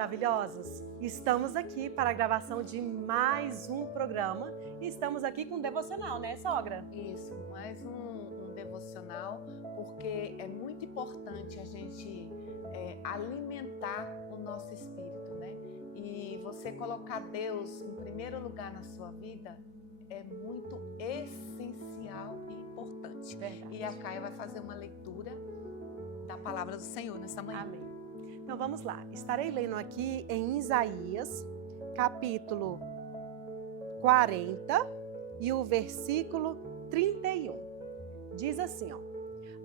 maravilhosos! Estamos aqui para a gravação de mais um programa e estamos aqui com um devocional, né, sogra? Isso, mais um devocional, porque é muito importante a gente alimentar o nosso espírito, né? E você colocar Deus em primeiro lugar na sua vida é muito essencial e importante. Verdade. E a Caia vai fazer uma leitura da palavra do Senhor nessa manhã. Amém. Então vamos lá. Estarei lendo aqui em Isaías, capítulo 40 e o versículo 31. Diz assim, ó: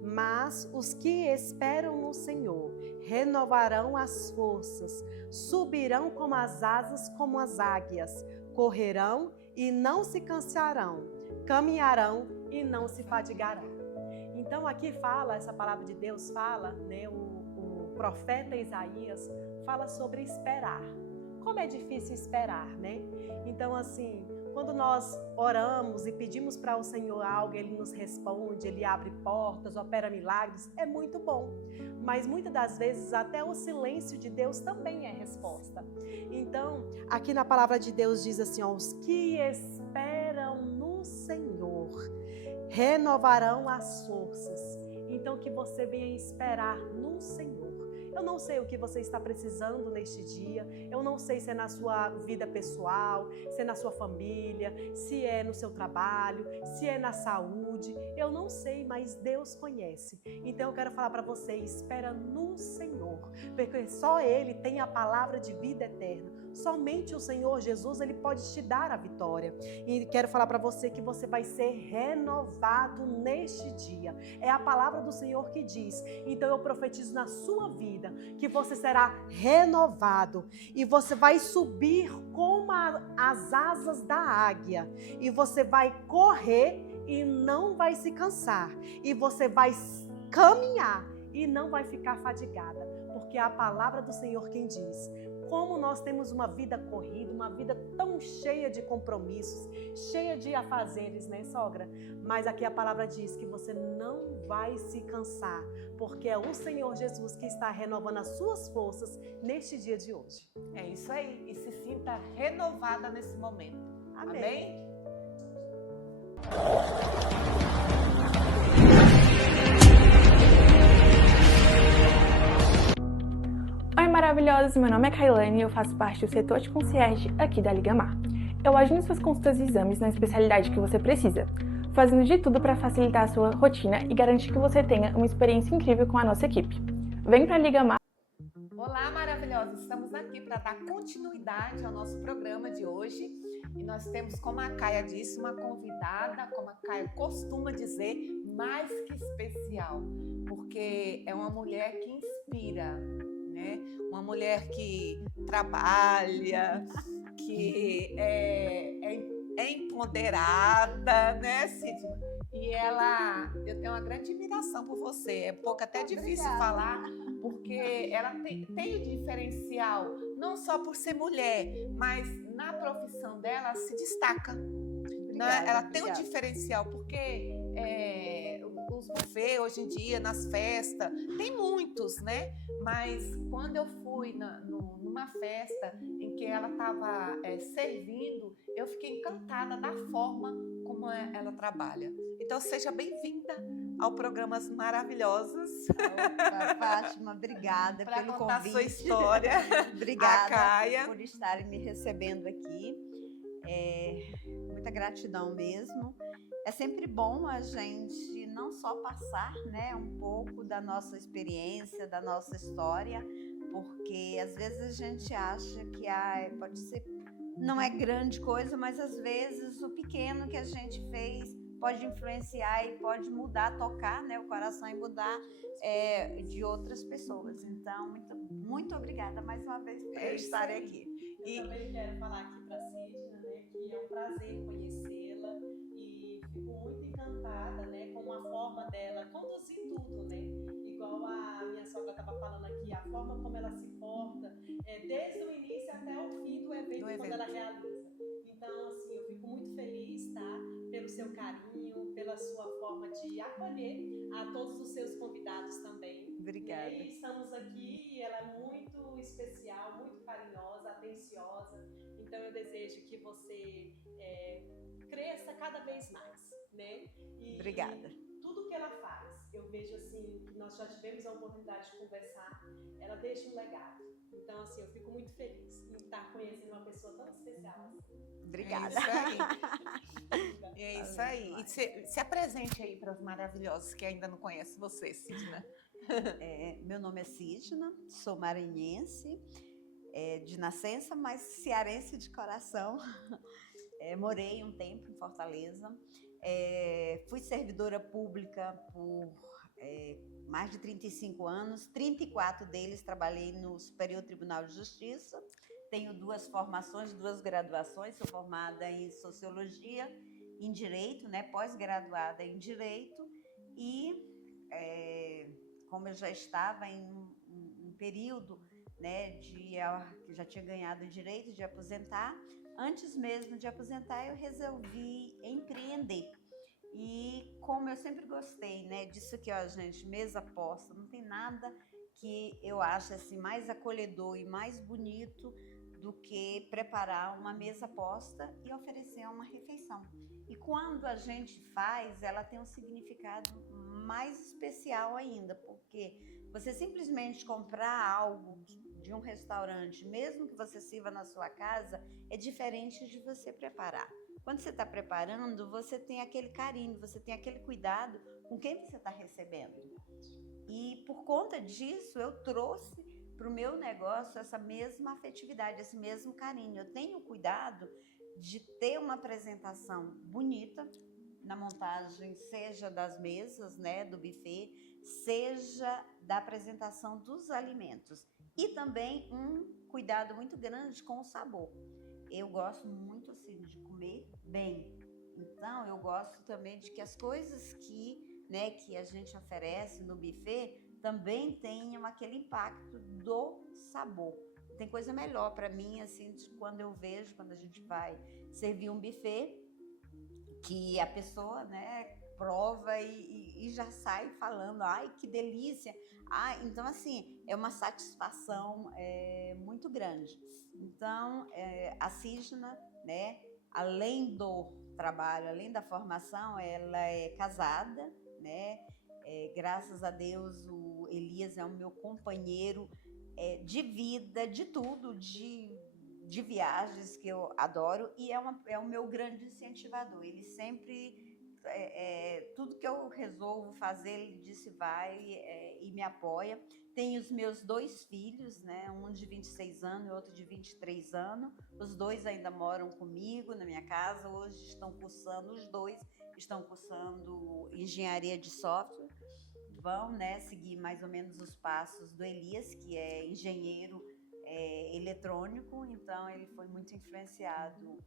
Mas os que esperam no Senhor renovarão as forças, subirão como as asas como as águias, correrão e não se cansarão, caminharão e não se fadigarão. Então aqui fala, essa palavra de Deus fala, né, o profeta Isaías fala sobre esperar. Como é difícil esperar, né? Então assim, quando nós oramos e pedimos para o Senhor algo, Ele nos responde, Ele abre portas, opera milagres, é muito bom. Mas muitas das vezes até o silêncio de Deus também é resposta. Então, aqui na palavra de Deus diz assim, ó, os que esperam no Senhor renovarão as forças. Então, que você venha esperar no Senhor. Eu não sei o que você está precisando neste dia, eu não sei se é na sua vida pessoal, se é na sua família, se é no seu trabalho, se é na saúde, eu não sei, mas Deus conhece. Então eu quero falar para você, espera no Senhor, porque só Ele tem a palavra de vida eterna. Somente o Senhor Jesus, Ele pode te dar a vitória. E quero falar para você que você vai ser renovado neste dia. É a palavra do Senhor que diz. Então eu profetizo na sua vida que você será renovado e você vai subir como as asas da águia. E você vai correr e não vai se cansar. E você vai caminhar e não vai ficar fadigada. Porque é a palavra do Senhor quem diz. Como nós temos uma vida corrida, uma vida tão cheia de compromissos, cheia de afazeres, né, sogra? Mas aqui a palavra diz que você não vai se cansar, porque é o Senhor Jesus que está renovando as suas forças neste dia de hoje. É isso aí, e se sinta renovada nesse momento. Amém? Oi maravilhosos, meu nome é Kailane e eu faço parte do setor de concierge aqui da Liga Mar. Eu agendo suas consultas e exames na especialidade que você precisa, fazendo de tudo para facilitar a sua rotina e garantir que você tenha uma experiência incrível com a nossa equipe. Vem para a Liga Mar! Olá maravilhosos, estamos aqui para dar continuidade ao nosso programa de hoje e nós temos, como a Caia disse, uma convidada, como a Caia costuma dizer, mais que especial, porque é uma mulher que inspira, né? Uma mulher que trabalha, que é empoderada, né, Sidney? E eu tenho uma grande admiração por você. É pouco até difícil falar, porque ela tem o diferencial, não só por ser mulher, mas na profissão dela se destaca. Obrigada, Ela tem um diferencial, porque os buffets hoje em dia, nas festas, tem muitos, né? Mas quando eu fui numa festa em que ela estava servindo, eu fiquei encantada da forma como ela trabalha. Então, seja bem-vinda ao Programas Maravilhosos. Opa, Fátima, obrigada Pra pelo contar convite. sua história. Obrigada A Caia. por estarem me recebendo aqui. Muita gratidão mesmo. É sempre bom a gente não só passar, né, um pouco da nossa experiência, da nossa história, porque às vezes a gente acha que pode ser, não é grande coisa, mas às vezes o pequeno que a gente fez pode influenciar e pode mudar, tocar, né, o coração e mudar de outras pessoas. Então, muito obrigada mais uma vez por estar aqui. Eu também quero falar aqui para a Sidney, né, que é um prazer conhecê-la e fico muito encantada, né, com a forma dela conduzir tudo, né? Igual a minha sogra estava falando aqui, a forma como ela se porta, desde o início até o fim do evento, quando ela realiza. Então, assim, eu fico muito feliz, tá? Pelo seu carinho, pela sua forma de acolher a todos os seus convidados também. Obrigada. E estamos aqui e ela é muito especial, muito carinhosa, atenciosa. Então eu desejo que você cresça cada vez mais, né? Obrigada. E tudo que ela faz, eu vejo assim, que nós já tivemos a oportunidade de conversar, ela deixa um legado. Então, assim, eu fico muito feliz em estar conhecendo uma pessoa tão especial assim. Obrigada. É isso aí. É isso aí. E se apresente aí para os maravilhosos que ainda não conhecem você, Sidna. Meu nome é Sidna, sou maranhense de nascença, mas cearense de coração. Morei um tempo em Fortaleza. Fui servidora pública por mais de 35 anos. 34 deles trabalhei no Superior Tribunal de Justiça. Tenho 2 formações, 2 graduações. Sou formada em Sociologia, em Direito, né? Pós-graduada em Direito. E como eu já estava em um período, né, que já tinha ganhado o direito de aposentar, antes mesmo de aposentar, eu resolvi empreender. E como eu sempre gostei, né, disso aqui, ó, gente, mesa posta, não tem nada que eu acho assim mais acolhedor e mais bonito do que preparar uma mesa posta e oferecer uma refeição. E quando a gente faz, ela tem um significado mais especial ainda, porque você simplesmente comprar algo de um restaurante, mesmo que você sirva na sua casa, é diferente de você preparar. Quando você está preparando, você tem aquele carinho, você tem aquele cuidado com quem você está recebendo. E por conta disso, eu trouxe para o meu negócio essa mesma afetividade, esse mesmo carinho. Eu tenho cuidado de ter uma apresentação bonita na montagem, seja das mesas, né, do buffet, seja da apresentação dos alimentos. E também um cuidado muito grande com o sabor. Eu gosto muito assim de comer bem. Então, eu gosto também de que as coisas que a gente oferece no buffet também tenham aquele impacto do sabor. Tem coisa melhor para mim, assim, de quando eu vejo, quando a gente vai servir um buffet, que a pessoa, né, prova e já sai falando, ai, que delícia. Então, assim, é uma satisfação muito grande. Então, a Sidna, né, além do trabalho, além da formação, ela é casada, né? Graças a Deus, o Elias é o meu companheiro de vida, de tudo, de viagens que eu adoro, e é o meu grande incentivador. Ele sempre, tudo que eu resolvo fazer, ele disse vai e me apoia. Tenho os meus 2 filhos, né? Um de 26 anos e outro de 23 anos. Os 2 ainda moram comigo na minha casa. Hoje os 2 estão cursando engenharia de software. Vão, né, seguir mais ou menos os passos do Elias, que é engenheiro eletrônico, então ele foi muito influenciado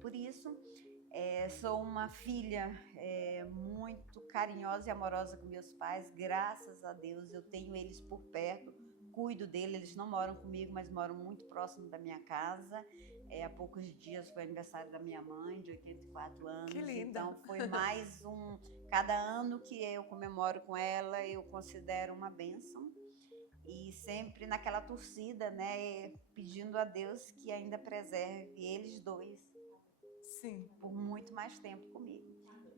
por isso. Sou uma filha muito carinhosa e amorosa com meus pais, graças a Deus eu tenho eles por perto, cuido deles, eles não moram comigo, mas moram muito próximo da minha casa. Há poucos dias foi aniversário da minha mãe, de 84 anos. Que linda. Então foi mais cada ano que eu comemoro com ela, eu considero uma bênção. E sempre naquela torcida, né, pedindo a Deus que ainda preserve eles 2. Sim. Por muito mais tempo comigo.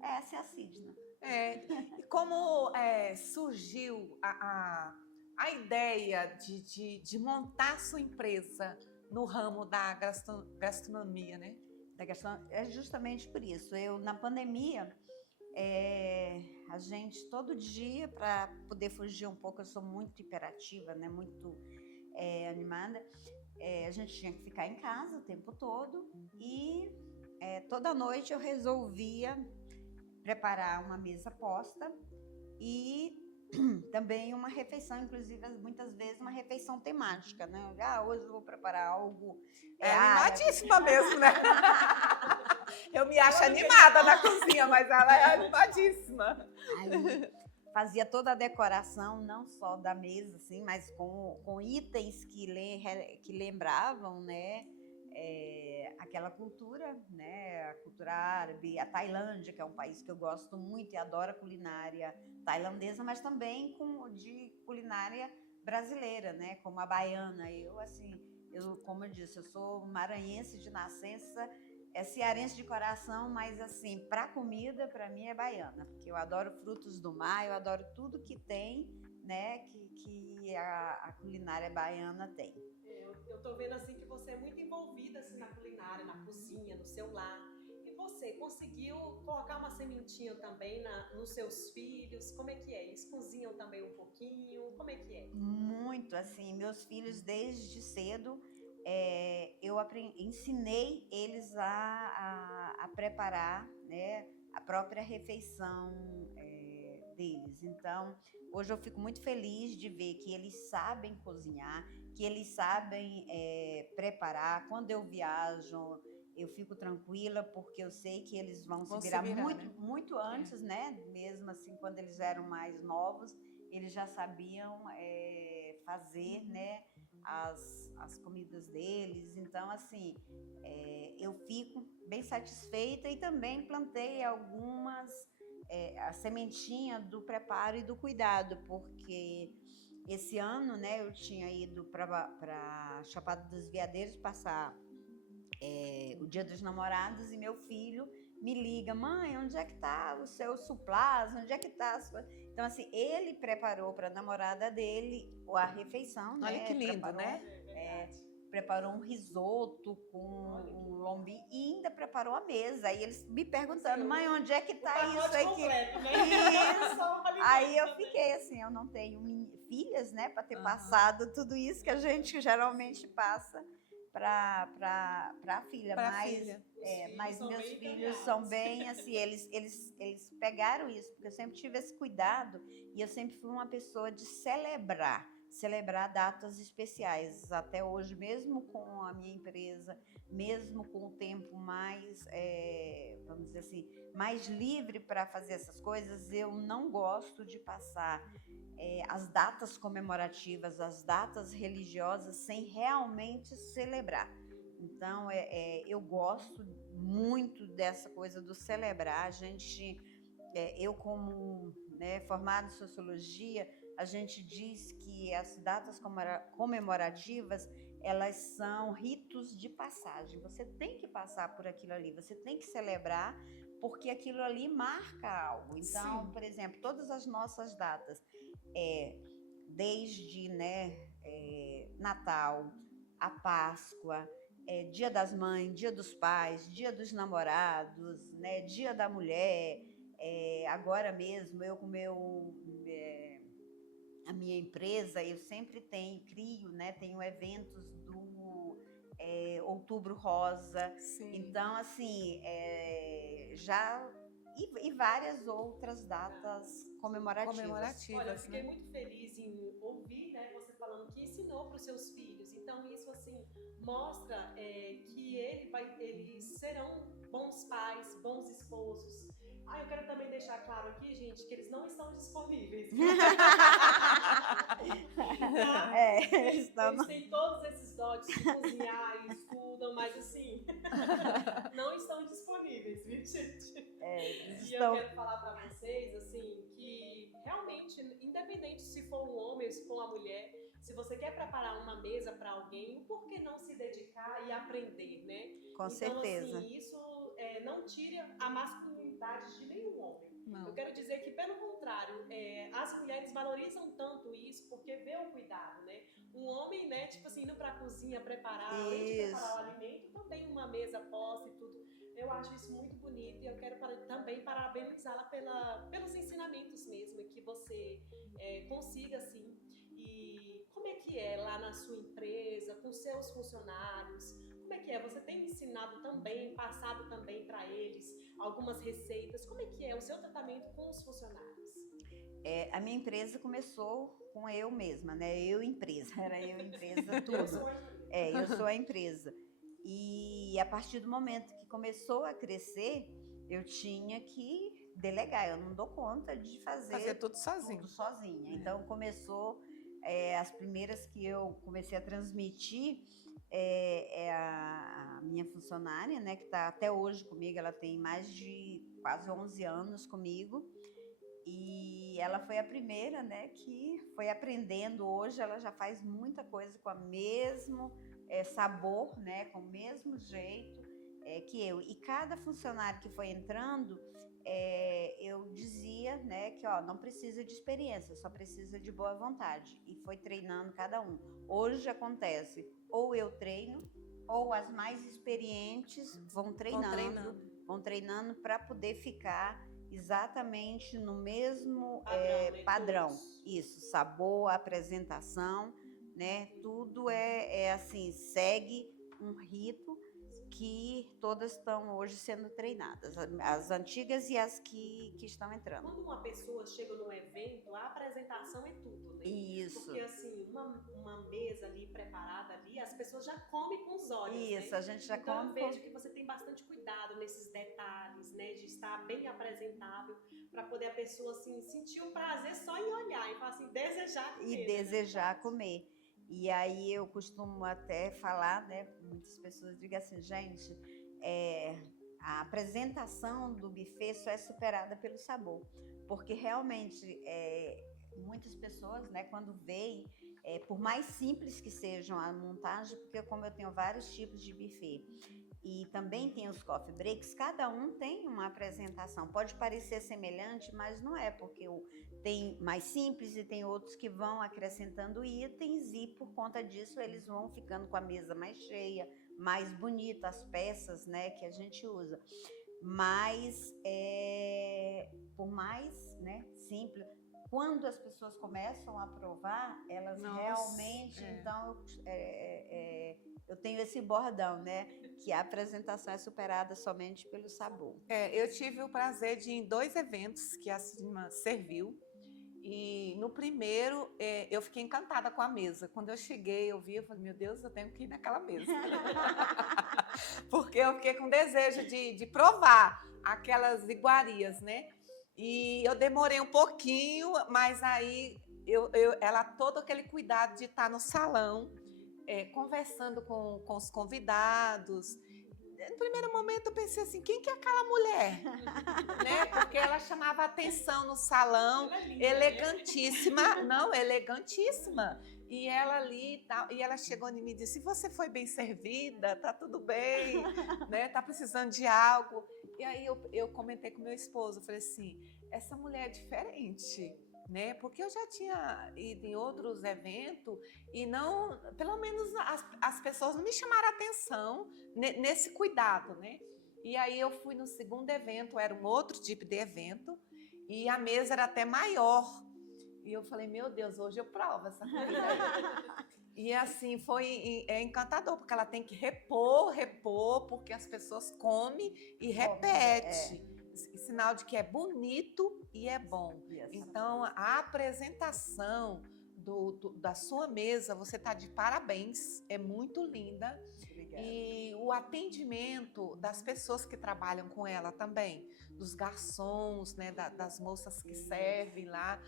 Essa é a Sidna. E como surgiu a ideia de montar sua empresa no ramo da gastronomia, né? É justamente por isso. Eu, na pandemia, a gente, todo dia, para poder fugir um pouco, eu sou muito hiperativa, né? Muito animada, a gente tinha que ficar em casa o tempo todo e toda noite eu resolvia preparar uma mesa posta e também uma refeição, inclusive muitas vezes uma refeição temática, né? Hoje eu vou preparar algo. Animadíssima mesmo, né? Eu me acho animada na cozinha, mas ela é animadíssima. Aí, fazia toda a decoração, não só da mesa, assim, mas com itens que lembravam, né? aquela cultura, né? A cultura árabe, a Tailândia, que é um país que eu gosto muito e adoro a culinária tailandesa, mas também de culinária brasileira, né? Como a baiana. Como eu disse, eu sou maranhense de nascença, cearense de coração, mas assim, para comida, para mim é baiana, porque eu adoro frutos do mar, eu adoro tudo que tem, né? Que a culinária baiana tem. Eu tô vendo assim que você é muito envolvida assim, na culinária, na cozinha, no seu lar. E você conseguiu colocar uma sementinha também nos seus filhos? Como é que é? Eles cozinham também um pouquinho? Como é que é? Muito, assim, meus filhos desde cedo, eu ensinei eles a preparar, né, a própria refeição deles. Então, hoje eu fico muito feliz de ver que eles sabem cozinhar, que eles sabem preparar. Quando eu viajo, eu fico tranquila, porque eu sei que eles vão se virar muito, né? muito antes, né? Mesmo assim, quando eles eram mais novos, eles já sabiam fazer, né, as comidas deles. Então, assim, eu fico bem satisfeita e também plantei a sementinha do preparo e do cuidado, porque esse ano, né, eu tinha ido para Chapada dos Veadeiros passar o Dia dos Namorados e meu filho me liga: mãe, onde é que tá o seu suplás? Onde é que tá a sua... Então, assim, ele preparou para a namorada dele a refeição, né? Olha que lindo, preparou, né? Preparou um risoto com um lombinho e ainda preparou a mesa. E eles me perguntando: mãe, onde é que tá isso aqui? Completo, né? Isso. Aí eu fiquei assim, eu não tenho filhas, né, para ter passado tudo isso que a gente geralmente passa para a filha, mas meus filhos são bem assim, eles pegaram isso, porque eu sempre tive esse cuidado e eu sempre fui uma pessoa de celebrar datas especiais. Até hoje, mesmo com a minha empresa, mesmo com o tempo mais, vamos dizer assim, mais livre para fazer essas coisas, eu não gosto de passar as datas comemorativas, as datas religiosas, sem realmente celebrar. Então, eu gosto muito dessa coisa do celebrar. A gente, eu como, né, formada em sociologia, a gente diz que as datas comemorativas, elas são ritos de passagem. Você tem que passar por aquilo ali, você tem que celebrar, porque aquilo ali marca algo. Então, por exemplo, todas as nossas datas, desde, né, Natal, a Páscoa, Dia das Mães, Dia dos Pais, Dia dos Namorados, né, Dia da Mulher, agora mesmo eu com a minha empresa, eu sempre crio, né, tenho eventos do Outubro Rosa. Sim. Então, assim, e várias outras datas comemorativas. Olha, eu fiquei muito feliz em ouvir, né, você falando que ensinou para os seus filhos. Então, isso, assim, mostra que eles serão bons pais, bons esposos. Eu quero também deixar claro aqui, gente, que eles não estão disponíveis. Eles têm todos esses dotes de cozinhar e estudam, mas assim, não estão disponíveis, viu, gente? E eu quero falar para vocês, assim, que realmente, independente se for um homem ou se for uma mulher, se você quer preparar uma mesa para alguém, por que não se dedicar e aprender, né? Com certeza. Assim, isso não tira a masculinidade de nenhum homem. Não. Eu quero dizer que, pelo contrário, as mulheres valorizam tanto isso porque vê o cuidado, né? Um homem, né, tipo assim, indo pra cozinha preparar, além de preparar o alimento, também uma mesa posta e tudo. Eu acho isso muito bonito e eu quero também parabenizá-la pelos ensinamentos mesmo, que você consiga, assim. E como é que é lá na sua empresa, com seus funcionários? Como é que é? Você tem ensinado também, passado também para eles algumas receitas? Como é que é o seu tratamento com os funcionários? A minha empresa começou com eu mesma, né? Eu empresa, era eu empresa, tudo. Eu sou a empresa. E a partir do momento que começou a crescer, eu tinha que delegar. Eu não dou conta de fazer tudo sozinha. Tudo sozinha. Então começou, as primeiras que eu comecei a transmitir, é a minha funcionária, né, que está até hoje comigo. Ela tem mais de quase 11 anos comigo. E ela foi a primeira, né, que foi aprendendo. Hoje ela já faz muita coisa com o mesmo sabor, né, com o mesmo jeito que eu. E cada funcionário que foi entrando, eu dizia, né, que não precisa de experiência, só precisa de boa vontade. E foi treinando cada um. Hoje acontece, ou eu treino, ou as mais experientes vão treinando para poder ficar exatamente no mesmo padrão. Isso, sabor, apresentação, né? Tudo assim, segue um rito que todas estão hoje sendo treinadas, as antigas e as que estão entrando. Quando uma pessoa chega num evento, a apresentação é tudo, né? Isso. Porque assim, uma mesa ali preparada ali, as pessoas já comem com os olhos, Isso, né? A gente já então, come. Eu vejo que você tem bastante cuidado nesses detalhes, né? De estar bem apresentável, para poder a pessoa assim, sentir um prazer só em olhar e falar assim, desejar comer. E desejar comer. E aí eu costumo até falar, né? Muitas pessoas digam assim, gente, a apresentação do buffet só é superada pelo sabor. Porque realmente muitas pessoas, né, quando veem, por mais simples que sejam a montagem, porque como eu tenho vários tipos de buffet, e também tem os coffee breaks, cada um tem uma apresentação. Pode parecer semelhante, mas não é, porque tem mais simples e tem outros que vão acrescentando itens e por conta disso eles vão ficando com a mesa mais cheia, mais bonita, as peças, né, que a gente usa. Mas, por mais, né, simples, quando as pessoas começam a provar, elas realmente, então, eu tenho esse bordão, né, que a apresentação é superada somente pelo sabor. Eu tive o prazer de ir em 2 eventos que a Cima serviu. E no primeiro, eu fiquei encantada com a mesa. Quando eu cheguei, eu falei, meu Deus, eu tenho que ir naquela mesa. Porque eu fiquei com desejo de provar aquelas iguarias, né? E eu demorei um pouquinho, mas aí ela todo aquele cuidado de estar no salão, conversando com os convidados. No primeiro momento eu pensei assim, quem que é aquela mulher? Né? Porque ela chamava atenção no salão, elegantíssima, elegantíssima. E ela ali, e ela chegou em mim e disse, você foi bem servida, tá tudo bem, né? Tá precisando de algo. E aí eu comentei com meu esposo, falei assim, essa mulher é diferente, né? Porque eu já tinha ido em outros eventos e não, pelo menos as pessoas não me chamaram atenção nesse cuidado, né? E aí eu fui no segundo evento, era um outro tipo de evento e a mesa era até maior. E eu falei, meu Deus, hoje eu provo essa comida aí. E assim, foi encantador, porque ela tem que repor, porque as pessoas comem e repetem. Sinal de que é bonito e é bom. Então, a apresentação da sua mesa, você está de parabéns, é muito linda. Obrigada. E o atendimento das pessoas que trabalham com ela também, dos garçons, né, das moças que servem lá.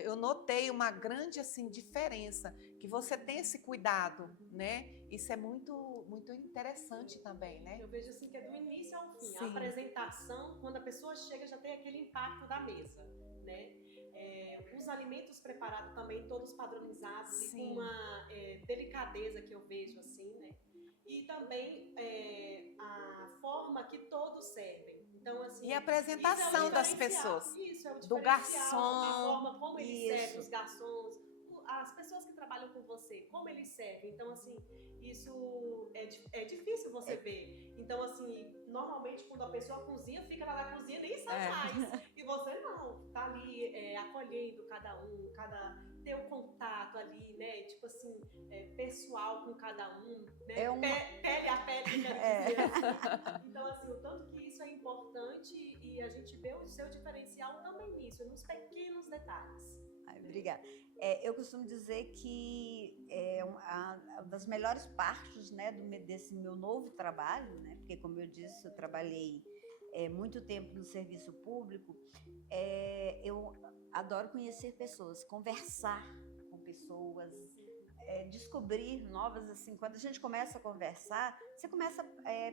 Eu notei uma grande assim, diferença, que você tem esse cuidado, né? Isso é muito, muito interessante também, né? Eu vejo assim que é do início ao fim. Sim. A apresentação, quando a pessoa chega, já tem aquele impacto da mesa, né? Os alimentos preparados também, todos padronizados. Sim. E com uma delicadeza que eu vejo assim, né? E também a forma que todos servem. Então, assim, e a apresentação das pessoas. Isso é o do garçom. A forma como ele serve, os garçons, as pessoas que trabalham com você, como eles servem. Então, assim, isso é difícil você ver. Então, assim, normalmente quando a pessoa cozinha, fica lá na cozinha e nem sai mais. E você não, tá ali acolhendo cada um, ter o contato ali, né? Tipo assim, pessoal com cada um, né? Pele a pele, quero dizer. Então, assim, o tanto que isso é importante e a gente vê o seu diferencial também nisso, nos pequenos detalhes. Ai, obrigada. Eu costumo dizer que uma das melhores partes, né, desse meu novo trabalho, né, porque, como eu disse, eu trabalhei muito tempo no serviço público, eu adoro conhecer pessoas, conversar com pessoas, descobrir novas, assim, quando a gente começa a conversar, você começa,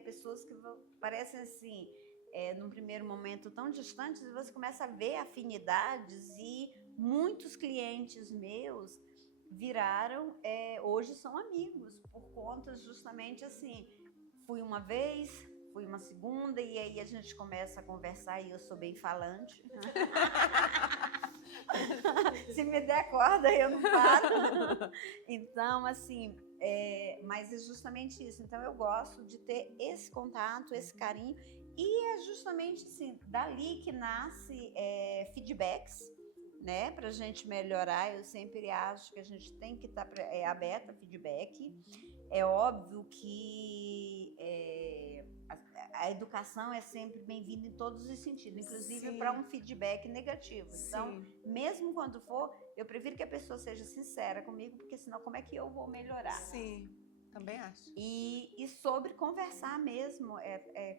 pessoas que parecem assim, num primeiro momento tão distantes, e você começa a ver afinidades, e muitos clientes meus viraram, hoje são amigos, por conta justamente assim, fui uma vez, fui uma segunda, e aí a gente começa a conversar, e eu sou bem falante. Se me der corda, eu não paro. Então, assim, mas é justamente isso. Então, eu gosto de ter esse contato, esse carinho, e é justamente assim, dali que nasce feedbacks, né, para a gente melhorar. Eu sempre acho que a gente tem que estar aberta a feedback. É óbvio que a educação é sempre bem-vinda em todos os sentidos, inclusive para um feedback negativo. Então, mesmo quando for, eu prefiro que a pessoa seja sincera comigo, porque senão como é que eu vou melhorar? Sim, também acho. E sobre conversar mesmo,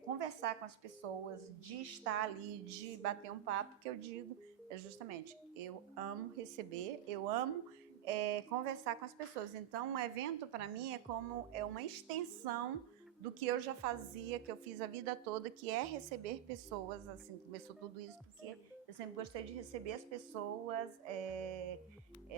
conversar com as pessoas, de estar ali, de bater um papo, que eu digo justamente, eu amo receber, eu amo conversar com as pessoas. Então, um evento para mim é uma extensão do que eu já fazia, que eu fiz a vida toda, que é receber pessoas. Assim, começou tudo isso porque eu sempre gostei de receber as pessoas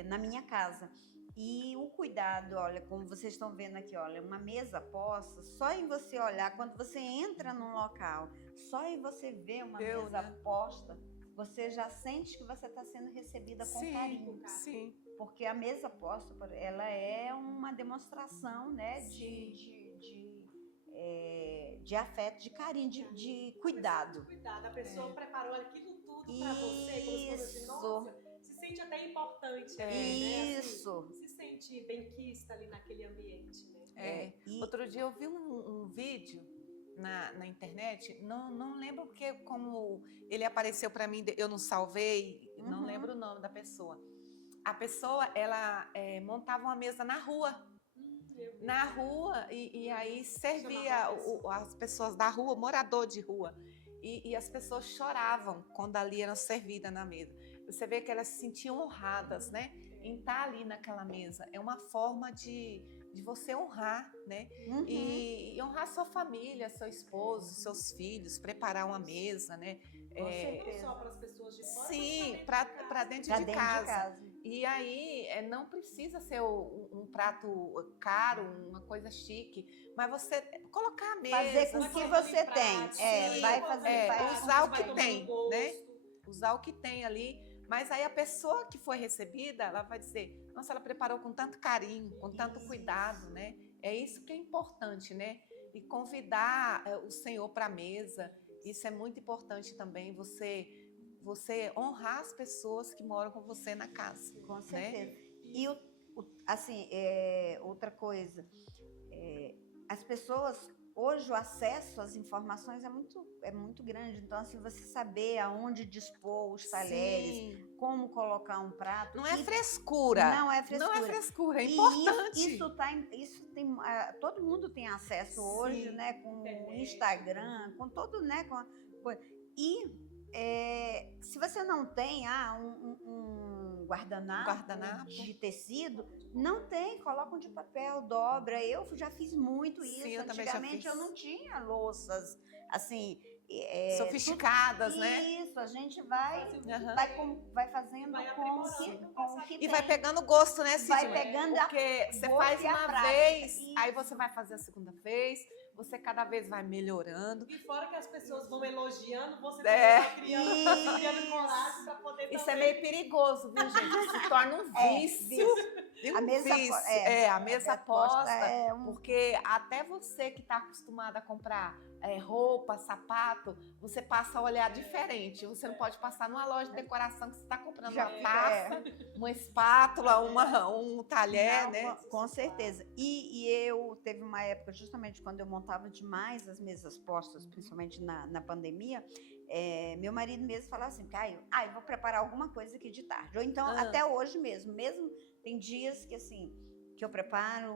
na minha casa. E o cuidado, olha, como vocês estão vendo aqui, olha, uma mesa posta, só em você olhar, quando você entra num local, só em você ver uma mesa posta, você já sente que você está sendo recebida com carinho. Sim. Porque a mesa posta, ela é uma demonstração, né, de afeto, de carinho, de cuidado. A pessoa preparou aquilo tudo para você, como se fosse assim, nossa, se sente até importante. Isso. Né? Assim, se sente benquista ali naquele ambiente, né? Outro dia eu vi um vídeo na internet, não lembro porque como ele apareceu para mim, eu não salvei, não lembro o nome da pessoa. A pessoa, ela montava uma mesa na rua. E aí servia as pessoas da rua, morador de rua, e as pessoas choravam quando ali eram servidas na mesa. Você vê que elas se sentiam honradas, né, em estar ali naquela mesa. É uma forma de você honrar, né, e honrar sua família, seu esposo, seus filhos, preparar uma mesa, né. Não só para as pessoas de fora, sim, para dentro de casa. E aí, não precisa ser um prato caro, uma coisa chique, mas você colocar a mesa. Fazer com o que você tem. Vai usar o que tem, né? Usar o que tem ali. Mas aí a pessoa que foi recebida, ela vai dizer, nossa, ela preparou com tanto carinho, com tanto cuidado, né? É isso que é importante, né? E convidar o Senhor para a mesa, isso é muito importante também, você honrar as pessoas que moram com você na casa. Com certeza. Né? E, assim, outra coisa, as pessoas, hoje o acesso às informações é muito grande. Então, assim, você saber aonde dispor os talheres, como colocar um prato. Não é frescura. Não é frescura. Não é frescura, é importante. Isso tem, todo mundo tem acesso hoje, né? Com o Instagram, com todo, né? Se você não tem um guardanapo de tecido, não tem, colocam de papel, dobra. Eu já fiz muito isso. Sim, antigamente eu não tinha louças assim sofisticadas, né? Isso, a gente vai fazendo com o que e tem. Vai pegando gosto, né, Cid? Vai pegando porque você faz uma vez, aí você vai fazer a segunda vez. Você cada vez vai melhorando. E fora que as pessoas vão elogiando, você também vai criando coragem para poder Isso é meio perigoso, viu, gente? Se torna um vício. A mesa a mesa posta. Porque até você que está acostumado a comprar roupa, sapato, você passa a olhar diferente. Você não pode passar numa loja de decoração que você está comprando uma taça, uma espátula, um talher, né? Com certeza. E eu teve uma época, justamente quando eu montava demais as mesas postas, principalmente na pandemia, meu marido mesmo falava assim, Caio, eu vou preparar alguma coisa aqui de tarde. Ou então, até hoje mesmo tem dias que assim, que eu preparo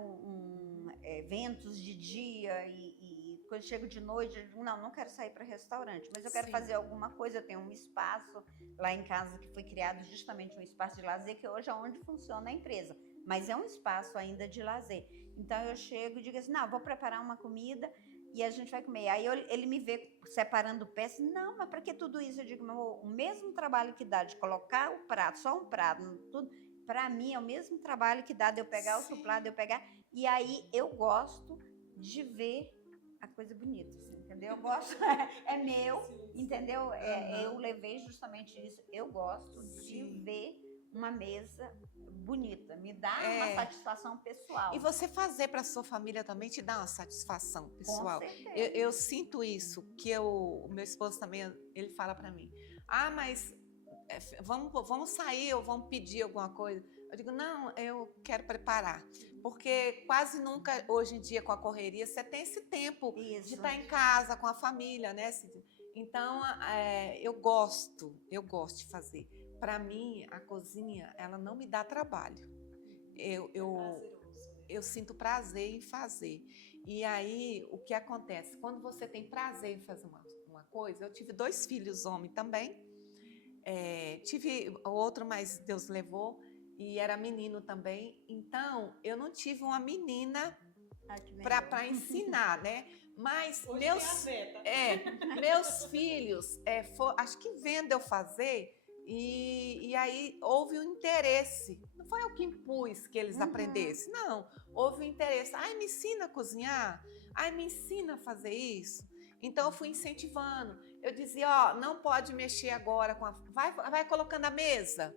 eventos de dia e quando eu chego de noite, eu digo, não quero sair para restaurante, mas eu quero Sim. fazer alguma coisa. Eu tenho um espaço lá em casa que foi criado justamente um espaço de lazer, que hoje é onde funciona a empresa, mas é um espaço ainda de lazer. Então eu chego e digo assim, não, vou preparar uma comida e a gente vai comer. Aí ele me vê separando peças, não, mas para que tudo isso? Eu digo, meu amor, o mesmo trabalho que dá de colocar o prato, só um prato, tudo, para mim é o mesmo trabalho que dá de eu pegar outro prato, de eu pegar, e aí eu gosto de ver a coisa bonita, assim, entendeu? Eu gosto, é meu, entendeu? Eu levei justamente isso, eu gosto de ver uma mesa bonita, me dá uma satisfação pessoal. E você fazer para sua família também te dá uma satisfação pessoal. Com certeza. Eu sinto isso, que o meu esposo também, ele fala para mim, mas vamos sair ou vamos pedir alguma coisa. Eu digo, não, eu quero preparar. Porque quase nunca, hoje em dia, com a correria, você tem esse tempo de estar em casa, com a família, né? Então, eu gosto de fazer. Para mim, a cozinha, ela não me dá trabalho. Eu sinto prazer em fazer. E aí, o que acontece? Quando você tem prazer em fazer uma coisa, eu tive 2 filhos homens também, tive outro, mas Deus levou, e era menino também. Então, eu não tive uma menina para ensinar, né? Mas meus filhos, acho que vendo eu fazer, e aí houve um interesse. Não foi eu que impus que eles aprendessem, não. Houve um interesse. Ai, me ensina a cozinhar. Ai, me ensina a fazer isso. Então, eu fui incentivando. Eu dizia, não pode mexer agora com vai colocando a mesa.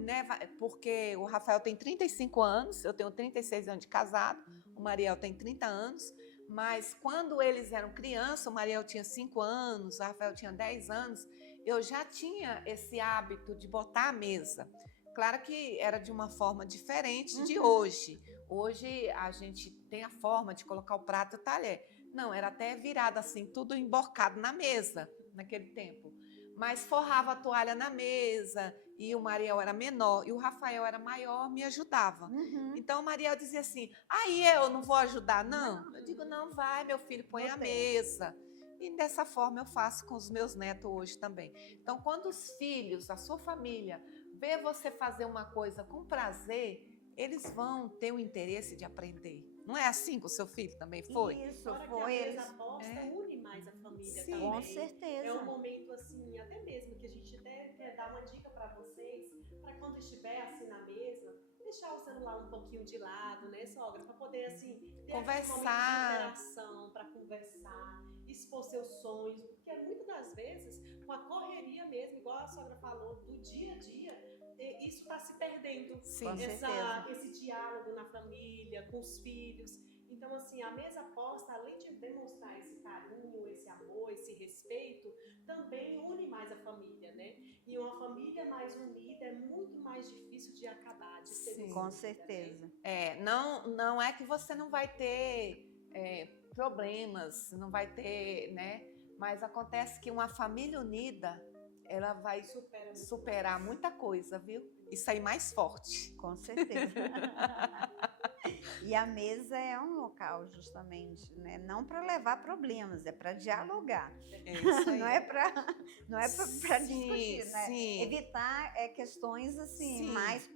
Né? Porque o Rafael tem 35 anos, eu tenho 36 anos de casado, o Mariel tem 30 anos, mas quando eles eram crianças, o Mariel tinha 5 anos, o Rafael tinha 10 anos, eu já tinha esse hábito de botar a mesa. Claro que era de uma forma diferente de hoje. Hoje a gente tem a forma de colocar o prato e o talher. Não, era até virado assim, tudo emborcado na mesa, naquele tempo. Mas forrava a toalha na mesa, e o Mariel era menor, e o Rafael era maior, me ajudava. Então o Mariel dizia assim, aí eu não vou ajudar, não? Eu digo, não, vai, meu filho, põe a mesa. E dessa forma eu faço com os meus netos hoje também. Então, quando os filhos, a sua família, vê você fazer uma coisa com prazer, eles vão ter o interesse de aprender. Não é assim com o seu filho também foi? Isso, Fora foi. que a mesa posta une mais a família também. Com certeza. É um momento assim, até mesmo que a gente até quer dar uma dica para vocês, para quando estiver assim na mesa, deixar o celular um pouquinho de lado, né, sogra? Para poder assim ter conversar, de interação, para conversar, expor seus sonhos, porque muitas das vezes, com a correria mesmo, igual a sogra falou, do dia a dia, isso está se perdendo. Sim, Esse diálogo na família, com os filhos. Então, assim, a mesa posta, além de demonstrar esse carinho, esse amor, esse respeito, também une mais a família, né? E uma família mais unida é muito mais difícil de acabar, de ser destruída, com certeza. Né? Não é que você não vai ter problemas, não vai ter, né? Mas acontece que uma família unida, ela vai superar muita coisa, viu? E sair mais forte. Com certeza. E a mesa é um local, justamente, né? Não para levar problemas, é para dialogar. Isso aí. Não é para discutir, né? Sim. Evitar questões assim mais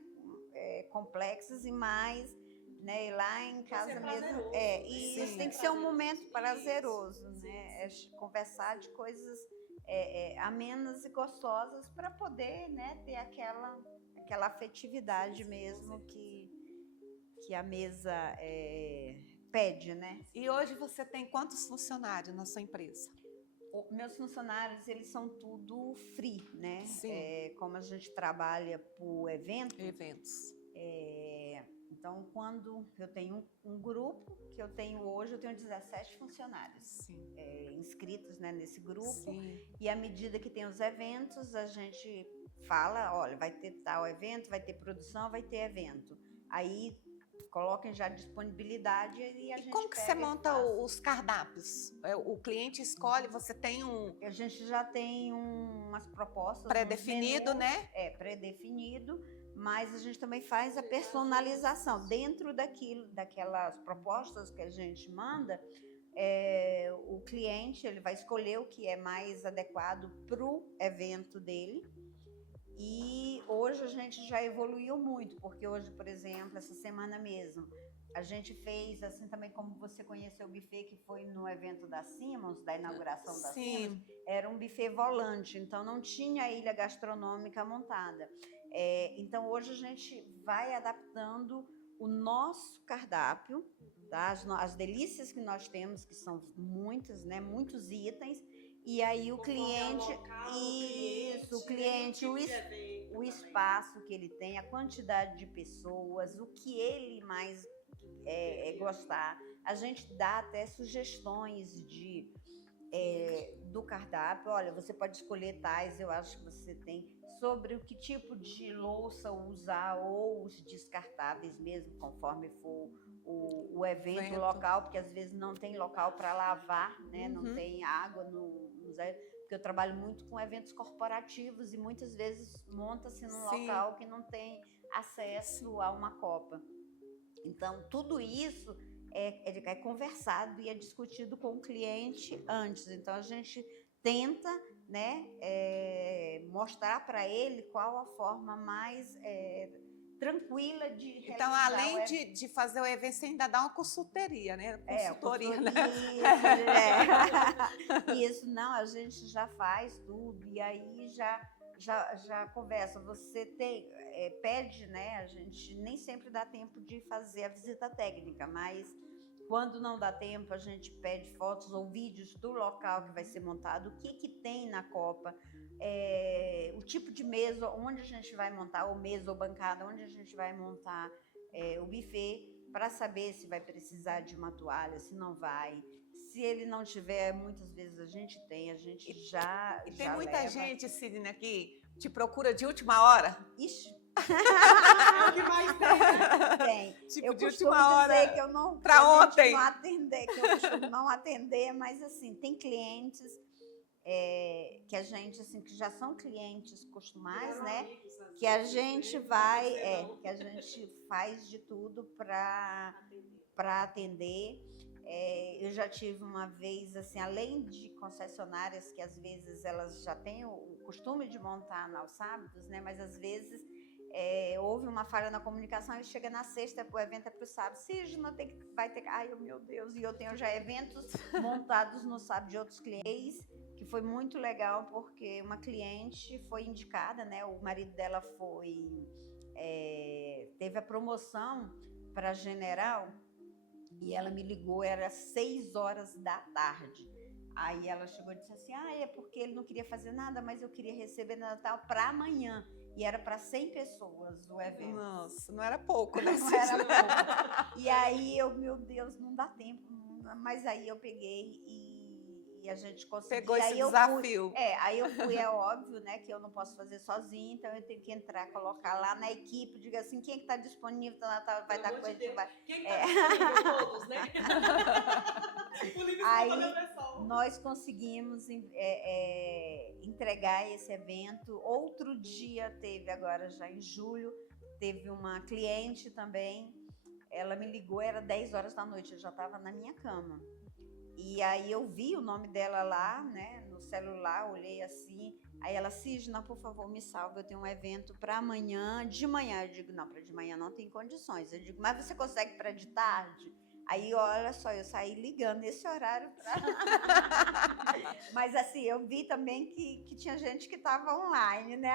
complexas e mais, né? E lá em casa mesmo. E isso tem que ser um momento prazeroso, né? Conversar de coisas amenas e gostosas para poder, né, ter aquela afetividade mesmo que a mesa pede, né? E hoje você tem quantos funcionários na sua empresa? Meus funcionários, eles são tudo free, né? Sim. Como a gente trabalha por eventos. Então, quando eu tenho um grupo, que eu tenho hoje, eu tenho 17 funcionários inscritos, né, nesse grupo. Sim. E à medida que tem os eventos, a gente fala, olha, vai ter tal evento, vai ter produção, vai ter evento. Aí coloquem já disponibilidade e a gente como que você monta os cardápios? O cliente escolhe, você tem A gente já tem umas propostas. Pré-definido, né? Pré-definido, mas a gente também faz a personalização. Dentro daquelas propostas que a gente manda, o cliente ele vai escolher o que é mais adequado para o evento dele. E hoje a gente já evoluiu muito, porque hoje, por exemplo, essa semana mesmo, a gente fez, assim também como você conheceu o buffet, que foi no evento da Simmons, da inauguração da Simmons, era um buffet volante, então não tinha ilha gastronômica montada. Então hoje a gente vai adaptando o nosso cardápio, tá? As delícias que nós temos, que são muitas, né? Muitos itens, e aí o cliente, o espaço que ele tem, a quantidade de pessoas, o que ele mais gostar. A gente dá até sugestões do cardápio. Olha, você pode escolher tais, eu acho que você tem, sobre o que tipo de louça usar, ou os descartáveis mesmo, conforme for o evento local, porque às vezes não tem local para lavar, né? Não tem água porque eu trabalho muito com eventos corporativos e muitas vezes monta-se num local que não tem acesso a uma copa. Então, tudo isso é conversado e é discutido com o cliente antes. Então, a gente tenta, né, mostrar para ele qual a forma mais tranquila de realizar. Então, além de fazer o evento, você ainda dá uma consultoria, né? Consultoria, né? Isso, não, a gente já faz tudo e aí já conversa. Você pede, né? A gente nem sempre dá tempo de fazer a visita técnica, mas quando não dá tempo, a gente pede fotos ou vídeos do local que vai ser montado, o que tem na Copa, o tipo de mesa, onde a gente vai montar, ou mesa ou bancada, onde a gente vai montar o buffet, para saber se vai precisar de uma toalha, se não vai. Se ele não tiver, muitas vezes a gente já E tem já muita leva. gente, Sidney, que te procura de última hora? Ixi, É o que mais tem, né? tem. Tipo, Eu de costumo última hora dizer que eu não, pra que a gente ontem. não atender, que eu costumo não atender, mas assim, tem clientes que a gente, assim, que já são clientes costumais, né? Que a gente que a gente faz de tudo para atender. Eu já tive uma vez, assim, além de concessionárias que às vezes elas já têm o costume de montar aos sábados, né? Mas às vezes houve uma falha na comunicação e chega na sexta, o evento é para o sábado. Cisma, vai ter que... Ai, meu Deus, e eu tenho já eventos montados no sábado de outros clientes, que foi muito legal, porque uma cliente foi indicada, né? O marido dela teve a promoção para general, e ela me ligou, era 6h da tarde. Aí ela chegou e disse assim, é porque ele não queria fazer nada, mas eu queria receber Natal para amanhã. E era para 100 pessoas o evento. Nossa, não era pouco, né? Não era pouco. E aí meu Deus, não dá tempo. Mas aí eu peguei e a gente conseguiu. Pegou esse aí desafio. Aí eu fui, é óbvio, né, que eu não posso fazer sozinha, então eu tenho que entrar, colocar lá na equipe, diga assim, quem é que está disponível, vai estar com a gente, vai. Quem está disponível? Todos, né? O livro Aí pessoal. nós conseguimos entregar esse evento. Outro dia teve, agora já em julho, teve uma cliente também, ela me ligou, era 10h da noite, eu já estava na minha cama. E aí eu vi o nome dela lá, né, no celular, olhei assim, aí ela, Cisna, por favor, me salva, eu tenho um evento para amanhã, de manhã. Eu digo, não, para de manhã não tem condições. Eu digo, mas você consegue para de tarde? Aí, olha só, eu saí ligando esse horário Mas assim, eu vi também que tinha gente que estava online, né?